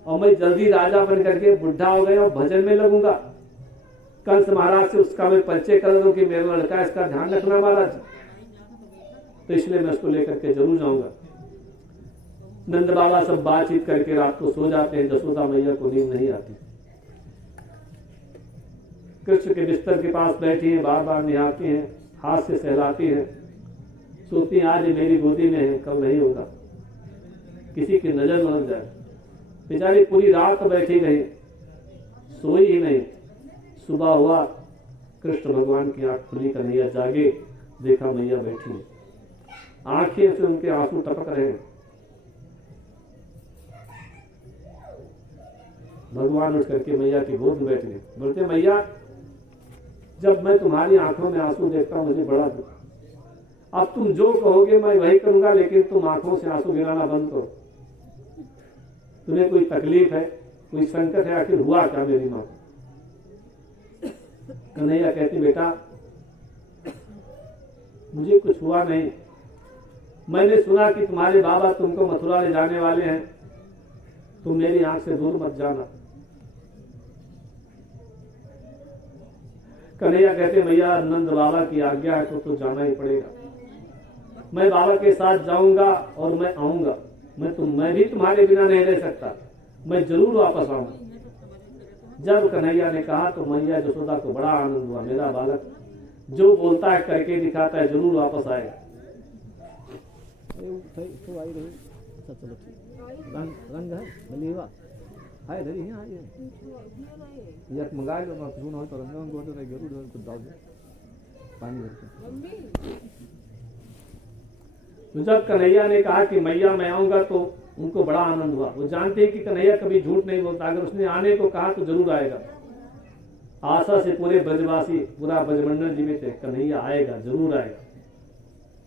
और मैं जल्दी राजा बन करके बुढ़ा हो गया और भजन में लगूंगा। कंस महाराज से उसका मैं परिचय कर दूं कि मेरा लड़का, इसका ध्यान रखना महाराज। तो इसलिए मैं उसको लेकर के जरूर जाऊंगा। नंद बाबा सब बातचीत करके रात को सो जाते हैं। जसोदा मैया को नींद नहीं आती। कृष्ण के बिस्तर के पास बैठी हैं, बार बार निहारती हैं, हाथ से सहलाती हैं, सोचती हैं आज मेरी गोदी में है, कल नहीं होगा, किसी की नजर न लग जाए। बेचारी पूरी रात बैठी रही, सोई ही नहीं। सुबह हुआ, कृष्ण भगवान की आंख खुली, कन्हैया जागे, देखा मैया बैठी है, आंखें से उनके आंसू टपक रहे हैं। भगवान उठ करके मैया की गोद में बैठ गए। बोलते मैया, जब मैं तुम्हारी आंखों में आंसू देखता हूं मुझे बड़ा दुख। अब तुम जो कहोगे मैं वही करूंगा, लेकिन तुम आंखों से आंसू गिराना बंद करो। तुम्हें कोई तकलीफ है, कोई संकट है, आखिर हुआ क्या मेरी मां? कन्हैया कहती बेटा मुझे कुछ हुआ नहीं, मैंने सुना कि तुम्हारे बाबा तुमको मथुरा ले जाने वाले हैं, तुम मेरी आंख से दूर मत जाना। कन्हैया कहते मैया नंद बाबा की आज्ञा है तो जाना ही पड़ेगा। मैं बाबा के साथ जाऊंगा और मैं आऊंगा। मैं भी तुम्हारे बिना नहीं रह सकता, मैं जरूर वापस आऊंगा। जब कन्हैया ने कहा तो मैया जसोदा को बड़ा आनंद हुआ। मेरा बालक जो बोलता है करके दिखाता है, जरूर वापस आएगा। चलो रंग है बलीवा हाय धरी है ये एक मंगा लो मैं सुन हो तो रंग को तो जरूर कुछ डाल दो पानी भर के। तो जब कन्हैया ने कहा कि मैया मैं आऊंगा तो उनको बड़ा आनंद हुआ। वो जानते हैं कि कन्हैया कभी झूठ नहीं बोलता, अगर उसने आने को कहा तो जरूर आएगा। आशा से पूरे ब्रजवासी, पूरा ब्रजमंडल जीवित है, कन्हैया आएगा, जरूर आएगा।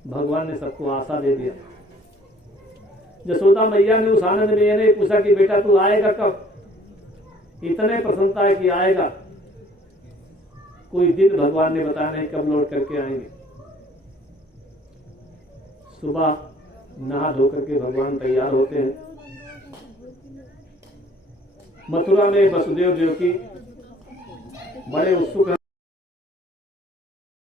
भगवान ने सबको आशा दे दिया। जसोदा मैया ने उस आनंद में ये नहीं पूछा कि बेटा तू आएगा कब, इतने प्रसन्नता है कि आएगा। कोई दिन भगवान ने बताया नहीं कब लौट करके आएंगे। सुबह नहा धो करके भगवान तैयार होते हैं। मथुरा में वसुदेव देवकी बड़े उत्सुक हैं।